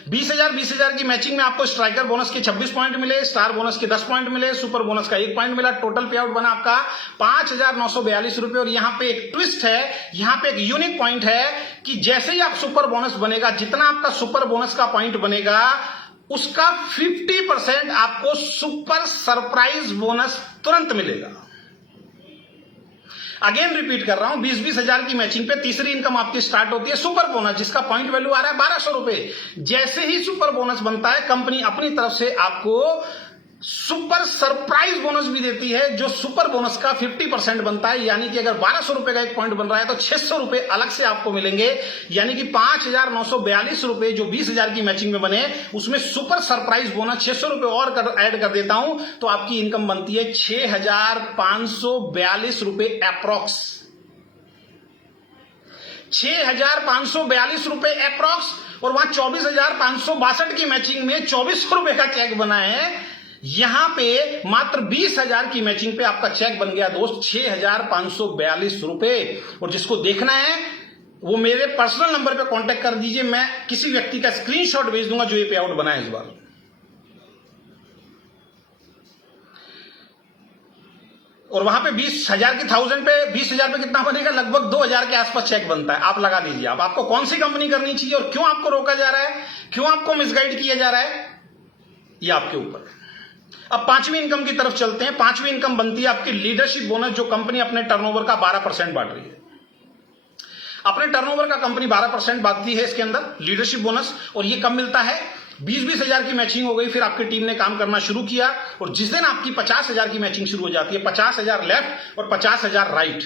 20,000 की मैचिंग में आपको स्ट्राइकर बोनस के 26 पॉइंट मिले, स्टार बोनस के 10 पॉइंट मिले, सुपर बोनस का 1 पॉइंट मिला। टोटल पे आउट बना आपका 5,942 रुपए। और यहां पे एक ट्विस्ट है, यहां पे एक यूनिक पॉइंट है कि जैसे ही आप सुपर बोनस बनेगा, जितना आपका सुपर बोनस का पॉइंट बनेगा उसका 50% आपको सुपर सरप्राइज बोनस तुरंत मिलेगा। अगेन रिपीट कर रहा हूं, 20,000 की मैचिंग पे तीसरी इनकम आपकी स्टार्ट होती है सुपर बोनस, जिसका पॉइंट वैल्यू आ रहा है 1,200 रुपए। जैसे ही सुपर बोनस बनता है, कंपनी अपनी तरफ से आपको सुपर सरप्राइज बोनस भी देती है, जो सुपर बोनस का 50% बनता है। यानी कि अगर 1,200 रुपए का एक पॉइंट बन रहा है तो 600 रुपए अलग से आपको मिलेंगे। यानी कि 5,942 रुपए जो 20,000 की मैचिंग में बने, उसमें सुपर सरप्राइज बोनस 600 रुपए और ऐड कर देता हूं तो आपकी इनकम बनती है 6,542 रुपए अप्रॉक्स। 6,542 रुपए अप्रॉक्स। और वहां 24,562 की मैचिंग में 2,400 रुपए का चेक बना है। यहां पे मात्र 20,000 की मैचिंग पे आपका चेक बन गया दोस्त 6,542 रुपए। और जिसको देखना है वो मेरे पर्सनल नंबर पे कांटेक्ट कर दीजिए, मैं किसी व्यक्ति का स्क्रीनशॉट भेज दूंगा जो ये पे आउट बना है इस बार। और वहां पे 20,000 की 1000 पे 20,000 पे कितना बनेगा? लगभग 2,000 के आसपास चेक बनता है। आप लगा दीजिए। अब आपको कौन सी कंपनी करनी चाहिए और क्यों आपको रोका जा रहा है, क्यों आपको मिसगाइड किया जा रहा है, ये आपके ऊपर है। अब पांचवी इनकम की तरफ चलते हैं। पांचवी इनकम बनती है आपकी लीडरशिप बोनस, जो कंपनी अपने टर्नओवर का 12% बांट रही है। अपने टर्नओवर का कंपनी 12% बांटती है इसके अंदर लीडरशिप बोनस। और ये कब मिलता है? 20-20 हजार की मैचिंग हो गई, फिर आपकी टीम ने काम करना शुरू किया और जिस दिन आपकी 50 हजार की मैचिंग शुरू हो जाती है, 50 हजार लेफ्ट और 50 हजार राइट,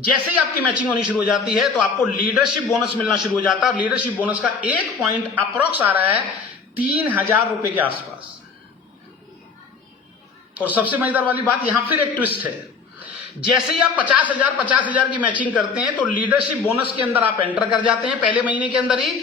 जैसे ही आपकी मैचिंग होनी शुरू हो जाती है तो आपको लीडरशिप बोनस मिलना शुरू हो जाता है। और लीडरशिप बोनस का एक पॉइंट अप्रोक्स आ रहा है 3,000 रुपए के आसपास। और सबसे मजेदार वाली बात, यहां फिर एक ट्विस्ट है, जैसे ही आप 50,000 की मैचिंग करते हैं तो लीडरशिप बोनस के अंदर आप एंटर कर जाते हैं, पहले महीने के अंदर ही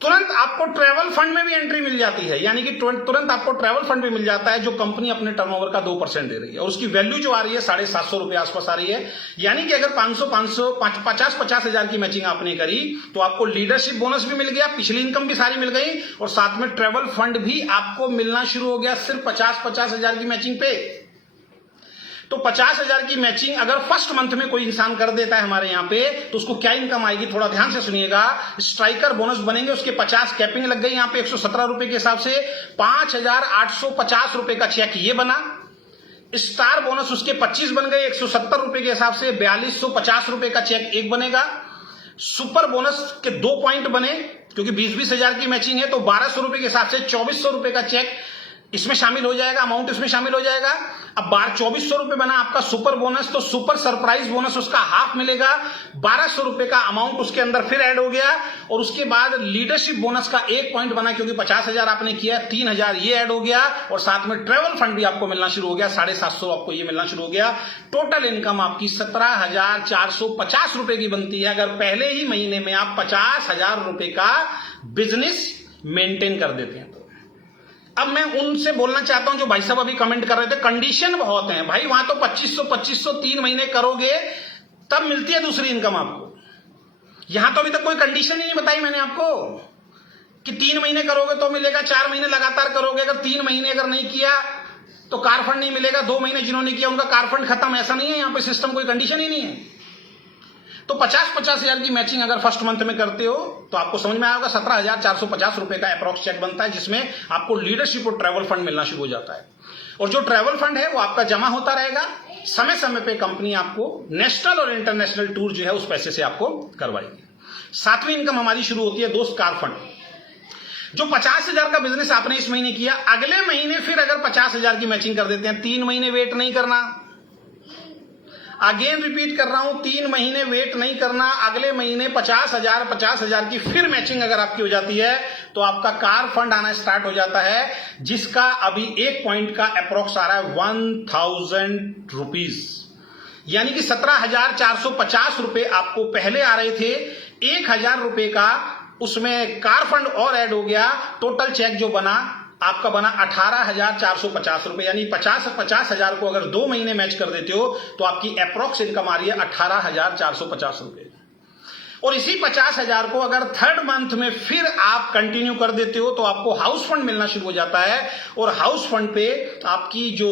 तुरंत आपको ट्रैवल फंड में भी एंट्री मिल जाती है। यानी कि तुरंत आपको ट्रैवल फंड भी मिल जाता है जो कंपनी अपने टर्नओवर का 2% दे रही है और उसकी वैल्यू जो आ रही है 750 रुपए आसपास आ रही है। यानी कि अगर 50 हजार की मैचिंग आपने करी तो आपको लीडरशिप बोनस भी मिल गया, पिछली इनकम भी सारी मिल गई और साथ में ट्रैवल फंड भी आपको मिलना शुरू हो गया सिर्फ 50 हजार की मैचिंग पे। तो 50 हजार की मैचिंग अगर फर्स्ट मंथ में कोई इंसान कर देता है हमारे यहां पे, तो उसको क्या इनकम आएगी, थोड़ा ध्यान से सुनिएगा। स्ट्राइकर बोनस बनेंगे, उसके 50 कैपिंग लग गई यहां पे 117 रुपए के हिसाब से, 5,850 रुपए का चेक ये बना। स्टार बोनस उसके 25 बन गए 170 रुपए के हिसाब से, 4,250 रुपए का चेक एक बनेगा। सुपर बोनस के 2 पॉइंट बने क्योंकि 20-20 हजार की मैचिंग है, तो 1,200 रुपए के हिसाब से 2,400 रुपए का चेक इसमें शामिल हो जाएगा, अमाउंट इसमें शामिल हो जाएगा। अब 2,400 रुपए बना आपका सुपर बोनस, तो सुपर सरप्राइज बोनस उसका हाफ मिलेगा, 1,200 रुपए का अमाउंट उसके अंदर फिर ऐड हो गया। और उसके बाद लीडरशिप बोनस का 1 पॉइंट बना क्योंकि 50 हजार आपने किया, 3,000 ये ऐड हो गया और साथ में ट्रेवल फंड भी आपको मिलना शुरू हो गया, 750 आपको ये मिलना शुरू हो गया। टोटल इनकम आपकी 17,450 रुपए की बनती है अगर पहले ही महीने में आप 50,000 रुपए का बिजनेस मेंटेन कर देते हैं। अब मैं उनसे बोलना चाहता हूं जो भाई साहब अभी कमेंट कर रहे थे, कंडीशन बहुत हैं भाई, वहां तो 2500 3 महीने करोगे तब मिलती है दूसरी इनकम आपको। यहां तो अभी तक कोई कंडीशन ही नहीं बताई मैंने आपको कि 3 महीने करोगे तो मिलेगा, 4 महीने लगातार करोगे, अगर 3 महीने अगर नहीं किया तो कार फंड नहीं मिलेगा, 2 महीने जिन्होंने किया उनका कार फंड खत्म, ऐसा नहीं है यहां पे सिस्टम, कोई कंडीशन ही नहीं है। तो 50 हजार की मैचिंग अगर फर्स्ट मंथ में करते हो तो आपको समझ में आएगा 17,450 रुपए का अप्रॉक्स चेक बनता है, जिसमें आपको लीडरशिप और ट्रैवल फंड मिलना शुरू हो जाता है। और जो ट्रैवल फंड है वो आपका जमा होता रहेगा, समय समय पे कंपनी आपको नेशनल और इंटरनेशनल टूर जो है उस पैसे से आपको करवाएगी। 7वीं इनकम हमारी शुरू होती है दोस्त कार फंड। जो 50,000 का बिजनेस आपने इस महीने किया, अगले महीने फिर अगर 50,000 की मैचिंग कर देते हैं, 3 महीने वेट नहीं करना। अगेन रिपीट कर रहा हूं, 3 महीने वेट नहीं करना, अगले महीने 50,000 की फिर मैचिंग अगर आपकी हो जाती है तो आपका कार फंड आना स्टार्ट हो जाता है, जिसका अभी 1 पॉइंट का अप्रोक्स आ रहा है 1,000 रुपीज। यानी कि 17,450 रुपए आपको पहले आ रहे थे, 1,000 रुपए का उसमें कार फंड और ऐड हो गया, टोटल चेक जो बना आपका बना 18,450 रुपए। यानी 50 हजार को अगर 2 महीने मैच कर देते हो तो आपकी अप्रोक्स इनकम आ रही है 18,450 रुपए। और इसी 50,000 को अगर थर्ड मंथ में फिर आप कंटिन्यू कर देते हो तो आपको हाउस फंड मिलना शुरू हो जाता है। और हाउस फंड पे आपकी जो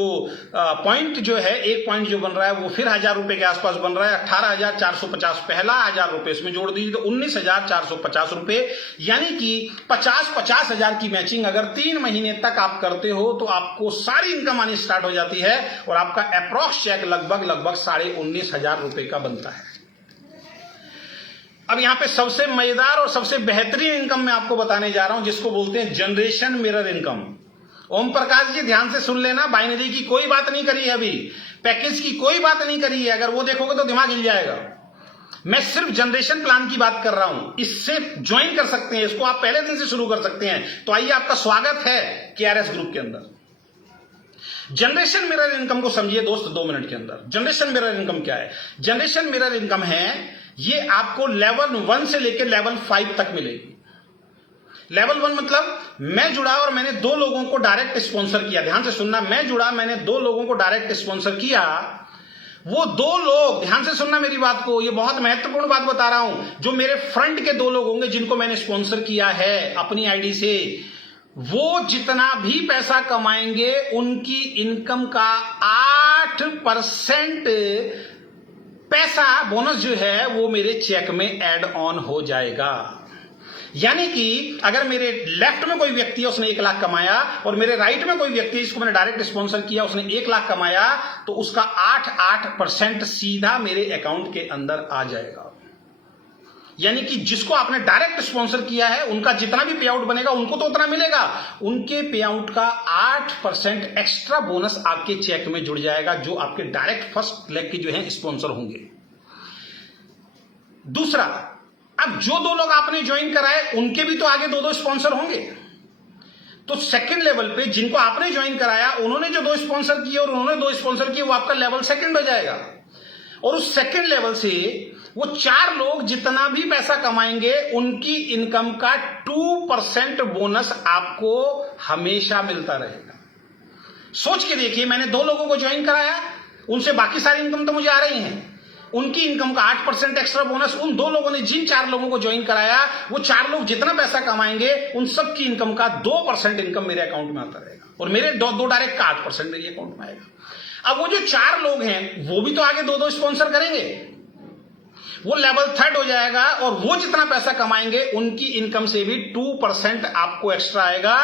पॉइंट जो है, 1 पॉइंट जो बन रहा है वो फिर 1,000 रुपए के आसपास बन रहा है। 18,450 पहला 1,000 रुपए इसमें जोड़ दीजिए तो 19,450 रुपए। यानी कि 50 हजार की मैचिंग अगर 3 महीने तक आप करते हो तो आपको सारी इनकम आनी स्टार्ट हो जाती है और आपका अप्रॉक्स चेक लगभग 19,500 रुपए का बनता है। अब यहां पे सबसे मजेदार और सबसे बेहतरीन इनकम मैं आपको बताने जा रहा हूं, जिसको बोलते हैं generation mirror income. Om Prakash ji ध्यान से सुन लेना, बाइनरी की कोई बात नहीं करी है, अभी पैकेज की कोई बात नहीं करी है, अगर वो देखोगे तो दिमाग हिल जाएगा। मैं सिर्फ जनरेशन प्लान की बात कर रहा हूं, इससे ज्वाइन कर सकते हैं, इसको आप पहले दिन से शुरू कर सकते हैं। तो आइए, आपका स्वागत है केआरएस ग्रुप के अंदर। जनरेशन मिरर इनकम को समझिए दोस्त 2 मिनट के अंदर। जनरेशन मिरर इनकम क्या है? जनरेशन मिरर इनकम है, ये आपको लेवल 1 से लेकर लेवल 5 तक मिलेगी। लेवल 1 मतलब मैं जुड़ा और मैंने 2 लोगों को डायरेक्ट स्पॉन्सर किया। ध्यान से सुनना, मैं जुड़ा, मैंने 2 लोगों को डायरेक्ट स्पॉन्सर किया। वो 2 लोग, ध्यान से सुनना मेरी बात को, ये बहुत महत्वपूर्ण बात बता रहा हूं, जो मेरे फ्रंट के 2 लोग होंगे जिनको मैंने स्पॉन्सर किया है अपनी आईडी से, वो जितना भी पैसा कमाएंगे उनकी इनकम का 8% पैसा बोनस जो है वो मेरे चेक में ऐड ऑन हो जाएगा। यानी कि अगर मेरे लेफ्ट में कोई व्यक्ति है उसने 1 लाख कमाया और मेरे राइट में कोई व्यक्ति जिसको मैंने डायरेक्ट स्पॉन्सर किया उसने 1 लाख कमाया, तो उसका 8% सीधा मेरे अकाउंट के अंदर आ जाएगा। यानी कि जिसको आपने डायरेक्ट स्पॉन्सर किया है उनका जितना भी पे आउट बनेगा उनको तो उतना मिलेगा, उनके पे आउट का 8% एक्स्ट्रा बोनस आपके चेक में जुड़ जाएगा, जो आपके डायरेक्ट फर्स्ट लेग के जो है स्पॉन्सर होंगे। दूसरा, अब जो 2 लोग आपने ज्वाइन कराए उनके भी तो आगे 2 स्पॉन्सर होंगे, तो सेकंड लेवल पे जिनको आपने ज्वाइन कराया उन्होंने जो 2 स्पॉन्सर किए और उन्होंने 2 स्पॉन्सर किए, वो आपका लेवल सेकंड हो जाएगा। और उस सेकंड लेवल से वो 4 लोग जितना भी पैसा कमाएंगे उनकी इनकम का 2% बोनस आपको हमेशा मिलता रहेगा। सोच के देखिए, मैंने 2 लोगों को ज्वाइन कराया, उनसे बाकी सारी इनकम तो मुझे आ रही है, उनकी इनकम का 8% एक्स्ट्रा बोनस उन 2 लोगों ने, जिन 4 लोगों को ज्वाइन कराया, वो 4 लोग जितना पैसा कमाएंगे उन सब की इनकम का 2% इनकम मेरे अकाउंट में आता रहेगा, और मेरे 2 डायरेक्ट का 8% मेरे अकाउंट में आएगा। अब वो जो 4 लोग हैं वो भी तो आगे 2 स्पॉन्सर करेंगे, वो लेवल 3 हो जाएगा, और वो जितना पैसा कमाएंगे उनकी इनकम से भी 2% आपको एक्स्ट्रा आएगा।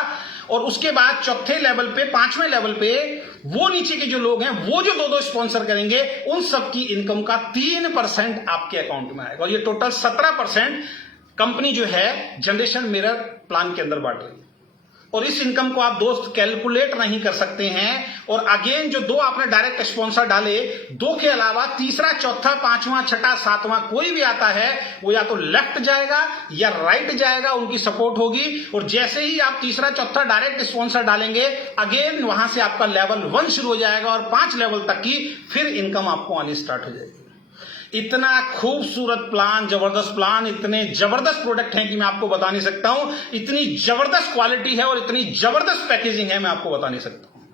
और उसके बाद चौथे लेवल पे, 5वें लेवल पे वो नीचे के जो लोग हैं वो जो 2 स्पॉन्सर करेंगे उन सब की इनकम का 3% आपके अकाउंट में आएगा, और ये टोटल 17% कंपनी जो है जनरेशन मिरर प्लान के अंदर बांट रही है। और इस इनकम को आप दोस्त कैलकुलेट नहीं कर सकते हैं। और अगेन जो 2 आपने डायरेक्ट स्पॉन्सर डाले, 2 के अलावा तीसरा, चौथा, 5वां, छठा, 7वां कोई भी आता है वो या तो लेफ्ट जाएगा या राइट जाएगा, उनकी सपोर्ट होगी। और जैसे ही आप तीसरा, चौथा डायरेक्ट स्पॉन्सर डालेंगे, अगेन वहां से आपका लेवल 1 शुरू हो जाएगा, और 5 लेवल तक की फिर इनकम आपको आनी स्टार्ट हो जाएगी। इतना खूबसूरत प्लान, जबरदस्त प्लान, इतने जबरदस्त प्रोडक्ट हैं कि मैं आपको बता नहीं सकता हूं, इतनी जबरदस्त क्वालिटी है और इतनी जबरदस्त पैकेजिंग है, मैं आपको बता नहीं सकता हूं।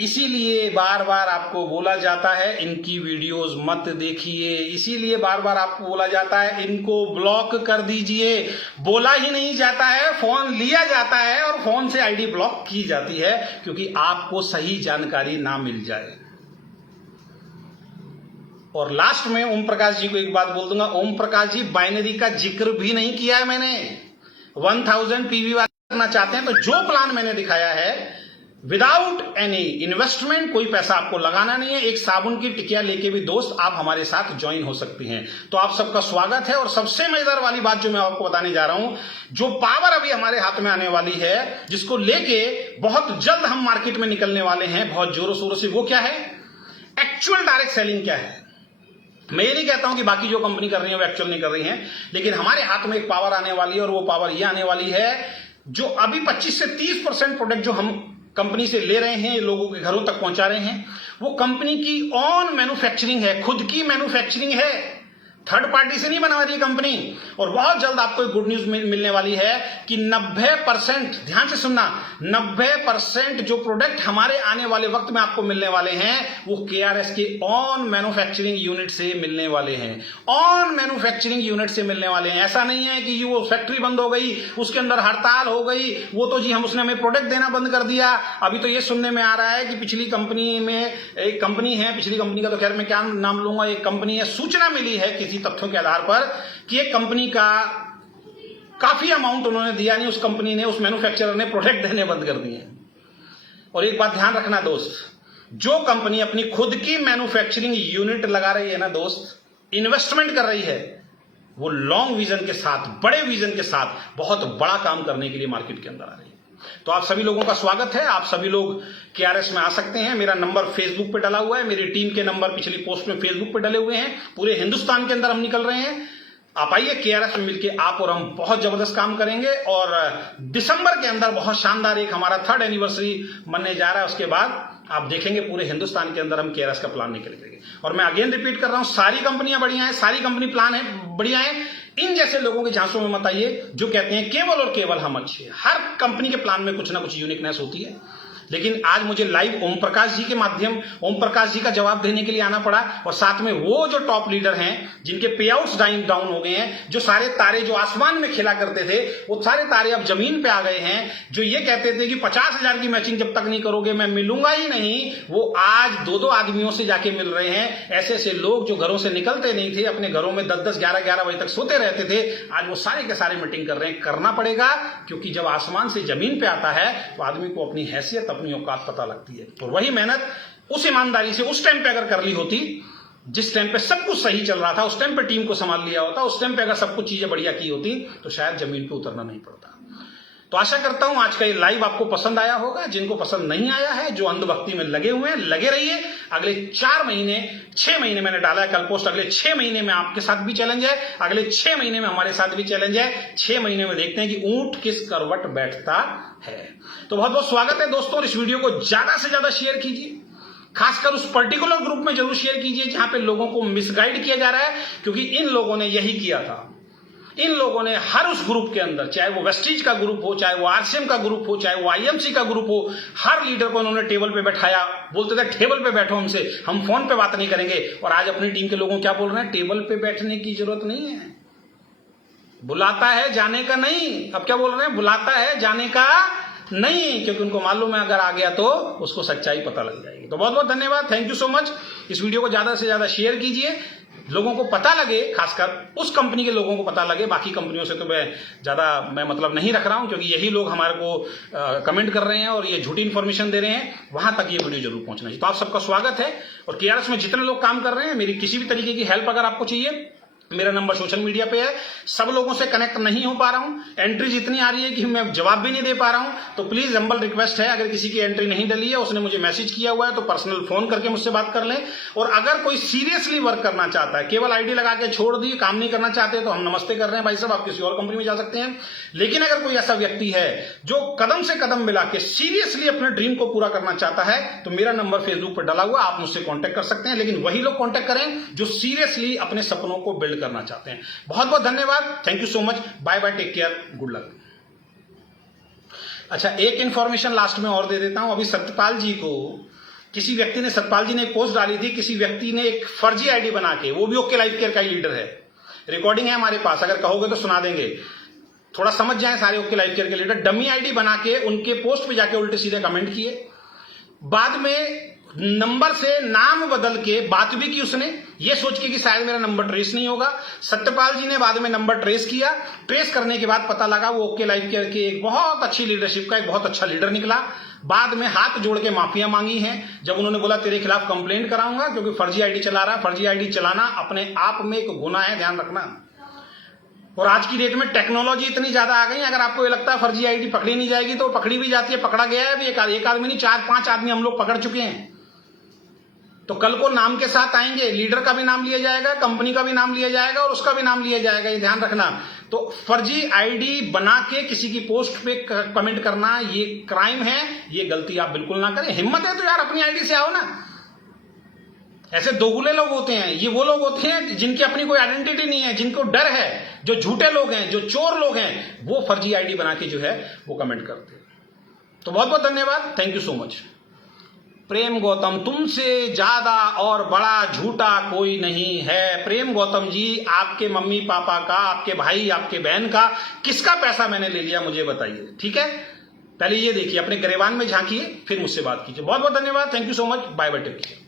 इसीलिए बार बार आपको बोला जाता है इनकी वीडियोस मत देखिए, इसीलिए बार बार आपको बोला जाता है इनको ब्लॉक कर दीजिए। बोला ही नहीं जाता है, फोन लिया जाता है और फोन से आईडी ब्लॉक की जाती है, क्योंकि आपको सही जानकारी ना मिल जाए। और लास्ट में ओम प्रकाश जी को एक बात बोल दूंगा, ओम प्रकाश जी बाइनरी का जिक्र भी नहीं किया है मैंने। 1000 पीवी वाले करना चाहते हैं तो जो प्लान मैंने दिखाया है, विदाउट एनी इन्वेस्टमेंट, कोई पैसा आपको लगाना नहीं है, एक साबुन की टिकिया लेके भी दोस्त आप हमारे साथ ज्वाइन हो सकती हैं। तो आप सबका स्वागत है। और सबसे मजेदार वाली बात जो मैं आपको बताने जा रहा हूं, जो पावर अभी हमारे हाथ में आने वाली है, जिसको लेके बहुत जल्द हम मार्केट में निकलने वाले हैं बहुत जोरों शोरों से, वो क्या है? एक्चुअल डायरेक्ट सेलिंग क्या है। मैं ये नहीं कहता हूं कि बाकी जो कंपनी कर रही है वो एक्चुअल नहीं कर रही है, लेकिन हमारे हाथ में एक पावर आने वाली है, और वो पावर ये आने वाली है, जो अभी 25 से 30% प्रोडक्ट जो हम कंपनी से ले रहे हैं, लोगों के घरों तक पहुंचा रहे हैं, वो कंपनी की ऑन मैन्युफैक्चरिंग है, खुद की मैन्युफैक्चरिंग है, थर्ड पार्टी से नहीं बना रही है कंपनी। और बहुत जल्द आपको एक गुड न्यूज मिलने वाली है कि 90%, ध्यान से सुनना, 90% जो प्रोडक्ट हमारे आने वाले वक्त में आपको मिलने वाले हैं वो केआरएस के ऑन मैन्युफैक्चरिंग यूनिट से मिलने वाले हैं, ऑन मैन्युफैक्चरिंग यूनिट से मिलने वाले हैं। ऐसा नहीं है कि जी वो फैक्ट्री बंद हो गई, उसके अंदर हड़ताल हो गई, वो तो जी उसने हमें प्रोडक्ट देना बंद कर दिया। अभी तो ये सुनने में आ रहा है कि पिछली कंपनी में एक कंपनी है, पिछली कंपनी का तो खैर मैं क्या नाम लूंगा, एक कंपनी है, सूचना मिली है किसी तथ्यों के आधार पर कि एक कंपनी का काफी अमाउंट उन्होंने दिया नहीं, उस कंपनी ने, उस मैन्युफैक्चरर ने प्रोडक्ट देने बंद कर दिए। और एक बात ध्यान रखना दोस्त, जो कंपनी अपनी खुद की मैन्युफैक्चरिंग यूनिट लगा रही है ना दोस्त, इन्वेस्टमेंट कर रही है, वो लॉन्ग विजन के साथ, बड़े विजन के साथ बहुत बड़ा काम करने के लिए मार्केट के अंदर आ रही है। तो आप सभी लोगों का स्वागत है। आप सभी लोग केआरएस में आ सकते हैं। मेरा नंबर फेसबुक पे डला हुआ है, मेरी टीम के नंबर पिछली पोस्ट में फेसबुक पे डले हुए हैं। पूरे हिंदुस्तान के अंदर हम निकल रहे हैं। आप आइए, केआरएस में मिलके आप और हम बहुत जबरदस्त काम करेंगे। और दिसंबर के अंदर बहुत शानदार एक हमारा 3rd एनिवर्सरी मनने जा रहा है। उसके बाद आप देखेंगे पूरे हिंदुस्तान के अंदर हम केआरएस का प्लान निकलेंगे। और मैं अगेन रिपीट कर रहा हूं, सारी कंपनियां बढ़िया हैं, सारी कंपनी प्लान है बढ़िया है। इन जैसे लोगों के झांसों में मत आइए जो कहते हैं केवल और केवल हम अच्छे हैं। हर कंपनी के प्लान में कुछ ना कुछ यूनिकनेस होती है। लेकिन आज मुझे लाइव ओम प्रकाश जी के माध्यम, ओम प्रकाश जी का जवाब देने के लिए आना पड़ा। और साथ में वो जो टॉप लीडर हैं जिनके पे आउट्स डाउन हो गए हैं, जो सारे तारे जो आसमान में खेला करते थे वो सारे तारे अब जमीन पे आ गए हैं, जो ये कहते थे कि 50,000 की मैचिंग जब तक नहीं करोगे मैं मिलूंगा ही नहीं, वो आज 2-2 आदमियों से जाके मिल रहे हैं। ऐसे ऐसे लोग जो घरों से निकलते नहीं थे, अपने घरों में 10-10, 11-11 बजे तक सोते रहते थे, आज वो सारे के सारे मीटिंग कर रहे हैं। करना पड़ेगा, क्योंकि जब आसमान से जमीन पे आता है तो आदमी को अपनी हैसियत, अपनी औकात पता लगती है। और वही मेहनत उस ईमानदारी से उस टाइम पे अगर कर ली होती जिस टाइम पे सब कुछ सही चल रहा था उस टाइम पे टीम को संभाल लिया होता, उस टाइम पे अगर सब कुछ चीजें बढ़िया की होती तो शायद जमीन पे उतरना नहीं पड़ता। तो आशा करता हूं आज का ये लाइव आपको पसंद आया होगा। जिनको पसंद नहीं आया है, जो अंधभक्ति में लगे हुए हैं, लगे रहिए। अगले 4 महीने 6 महीने मैंने डाला है कल पोस्ट, अगले 6 महीने में आपके साथ भी चैलेंज है, अगले 6 महीने में हमारे साथ भी चैलेंज है। 6 महीने में देखते हैं कि ऊंट किस करवट बैठता है। तो बहुत बहुत स्वागत है दोस्तों, और इस वीडियो को ज्यादा से ज्यादा शेयर कीजिए, खासकर उस पर्टिकुलर ग्रुप में जरूर शेयर कीजिए जहां पे लोगों को मिसगाइड किया जा रहा है, क्योंकि इन लोगों ने यही किया था। इन लोगों ने हर उस ग्रुप के अंदर, चाहे वो वेस्टीज का ग्रुप हो, चाहे वो आरसीएम का ग्रुप हो, चाहे वो आईएमसी का ग्रुप हो, हर लीडर को उन्होंने टेबल पे बैठाया। बोलते थे टेबल पे बैठो, हमसे हम फोन पे बात नहीं करेंगे। और आज अपनी टीम के लोगों क्या बोल रहे हैं, टेबल पे बैठने की जरूरत नहीं है, बुलाता है जाने का नहीं। अब क्या बोल रहे हैं, बुलाता है जाने का नहीं, क्योंकि उनको मालूम है अगर आ गया तो उसको सच्चाई पता लग जाएगी। तो बहुत बहुत धन्यवाद, थैंक यू सो मच। इस वीडियो को ज्यादा से ज्यादा शेयर कीजिए, लोगों को पता लगे, खासकर उस कंपनी के लोगों को पता लगे। बाकी कंपनियों से तो मैं मतलब नहीं रख रहा हूं, क्योंकि यही लोग हमारे को कमेंट कर रहे हैं और ये झूठी इंफॉर्मेशन दे रहे हैं, वहां तक ये वीडियो जरूर पहुंचना चाहिए। तो आप सबका स्वागत है। और केआरएस में जितने लोग काम कर रहे हैं, मेरी किसी भी तरीके की हेल्प अगर आपको चाहिए, मेरा नंबर सोशल मीडिया पे है। सब लोगों से कनेक्ट नहीं हो पा रहा हूं, एंट्रीज इतनी आ रही है कि मैं जवाब भी नहीं दे पा रहा हूं। तो प्लीज हम्बल रिक्वेस्ट है, अगर किसी की एंट्री नहीं डली है, उसने मुझे मैसेज किया हुआ है, तो पर्सनल फोन करके मुझसे बात कर लें। और अगर कोई सीरियसली वर्क करना चाहता है, केवल आईडी लगा के छोड़ दिए, काम नहीं करना चाहते, तो हम नमस्ते कर रहे हैं भाई साहब, आप किसी और कंपनी में जा सकते हैं। लेकिन अगर कोई ऐसा व्यक्ति है जो कदम से कदम मिला के सीरियसली अपने ड्रीम को पूरा करना चाहता है, तो मेरा नंबर फेसबुक पर डला हुआ, आप मुझसे कॉन्टेक्ट कर सकते हैं। लेकिन वही लोग कॉन्टेक्ट करें जो सीरियसली अपने सपनों को बिल्ड करना चाहते हैं। बहुत बहुत धन्यवाद, thank you so much, bye bye, take care, good luck. अच्छा, एक इंफॉर्मेशन लास्ट में और दे देता हूं। अभी सत्यपाल जी को किसी व्यक्ति ने, सत्यपाल जी ने एक पोस्ट डाली थी, किसी व्यक्ति ने एक फर्जी आईडी बना के, वो भी ओके लाइफ केयर का ही लीडर है, रिकॉर्डिंग है हमारे पास, अगर कहोगे तो सुना देंगे, थोड़ा समझ जाएं सारे ओके लाइफ केयर के लीडर। डमी आईडी बना के उनके पोस्ट पे जाके उल्टे सीधे कमेंट किए, बाद में नंबर से नाम बदल के बात भी की उसने, ये सोच के कि शायद मेरा नंबर ट्रेस नहीं होगा। सत्यपाल जी ने बाद में नंबर ट्रेस किया, ट्रेस करने के बाद पता लगा वो ओके लाइफ केयर के एक बहुत अच्छी लीडरशिप का एक बहुत अच्छा लीडर निकला। बाद में हाथ जोड़ के माफिया मांगी है, जब उन्होंने बोला तेरे खिलाफ कंप्लेंट कराऊंगा क्योंकि फर्जी आईडी चला रहा है। फर्जी आईडी चलाना अपने आप में एक गुनाह है, ध्यान रखना। और आज की डेट में टेक्नोलॉजी इतनी ज्यादा आ गई, अगर आपको ये लगता है फर्जी आईडी पकड़ी नहीं जाएगी, तो पकड़ी भी जाती है, पकड़ा गया है अभी। एक आदमी नहीं, 4-5 आदमी हम लोग पकड़ चुके हैं। तो कल को नाम के साथ आएंगे, लीडर का भी नाम लिया जाएगा, कंपनी का भी नाम लिया जाएगा और उसका भी नाम लिया जाएगा, ये ध्यान रखना। तो फर्जी आईडी बना के किसी की पोस्ट पे कमेंट करना ये क्राइम है, ये गलती आप बिल्कुल ना करें। हिम्मत है तो यार अपनी आईडी से आओ ना। ऐसे दोगुले लोग होते हैं, ये वो लोग होते हैं जिनकी अपनी कोई आइडेंटिटी नहीं है, जिनको डर है, जो झूठे लोग हैं, जो चोर लोग हैं, वो फर्जी आईडी बना के जो है वो कमेंट करते हैं। तो बहुत बहुत धन्यवाद, थैंक यू सो मच। प्रेम गौतम, तुमसे ज्यादा और बड़ा झूठा कोई नहीं है। प्रेम गौतम जी, आपके मम्मी पापा का, आपके भाई, आपके बहन का किसका पैसा मैंने ले लिया मुझे बताइए, ठीक है? पहले ये देखिए, अपने गरेबान में झांकिए, फिर मुझसे बात कीजिए। बहुत बहुत धन्यवाद, thank you so much, bye bye, take care.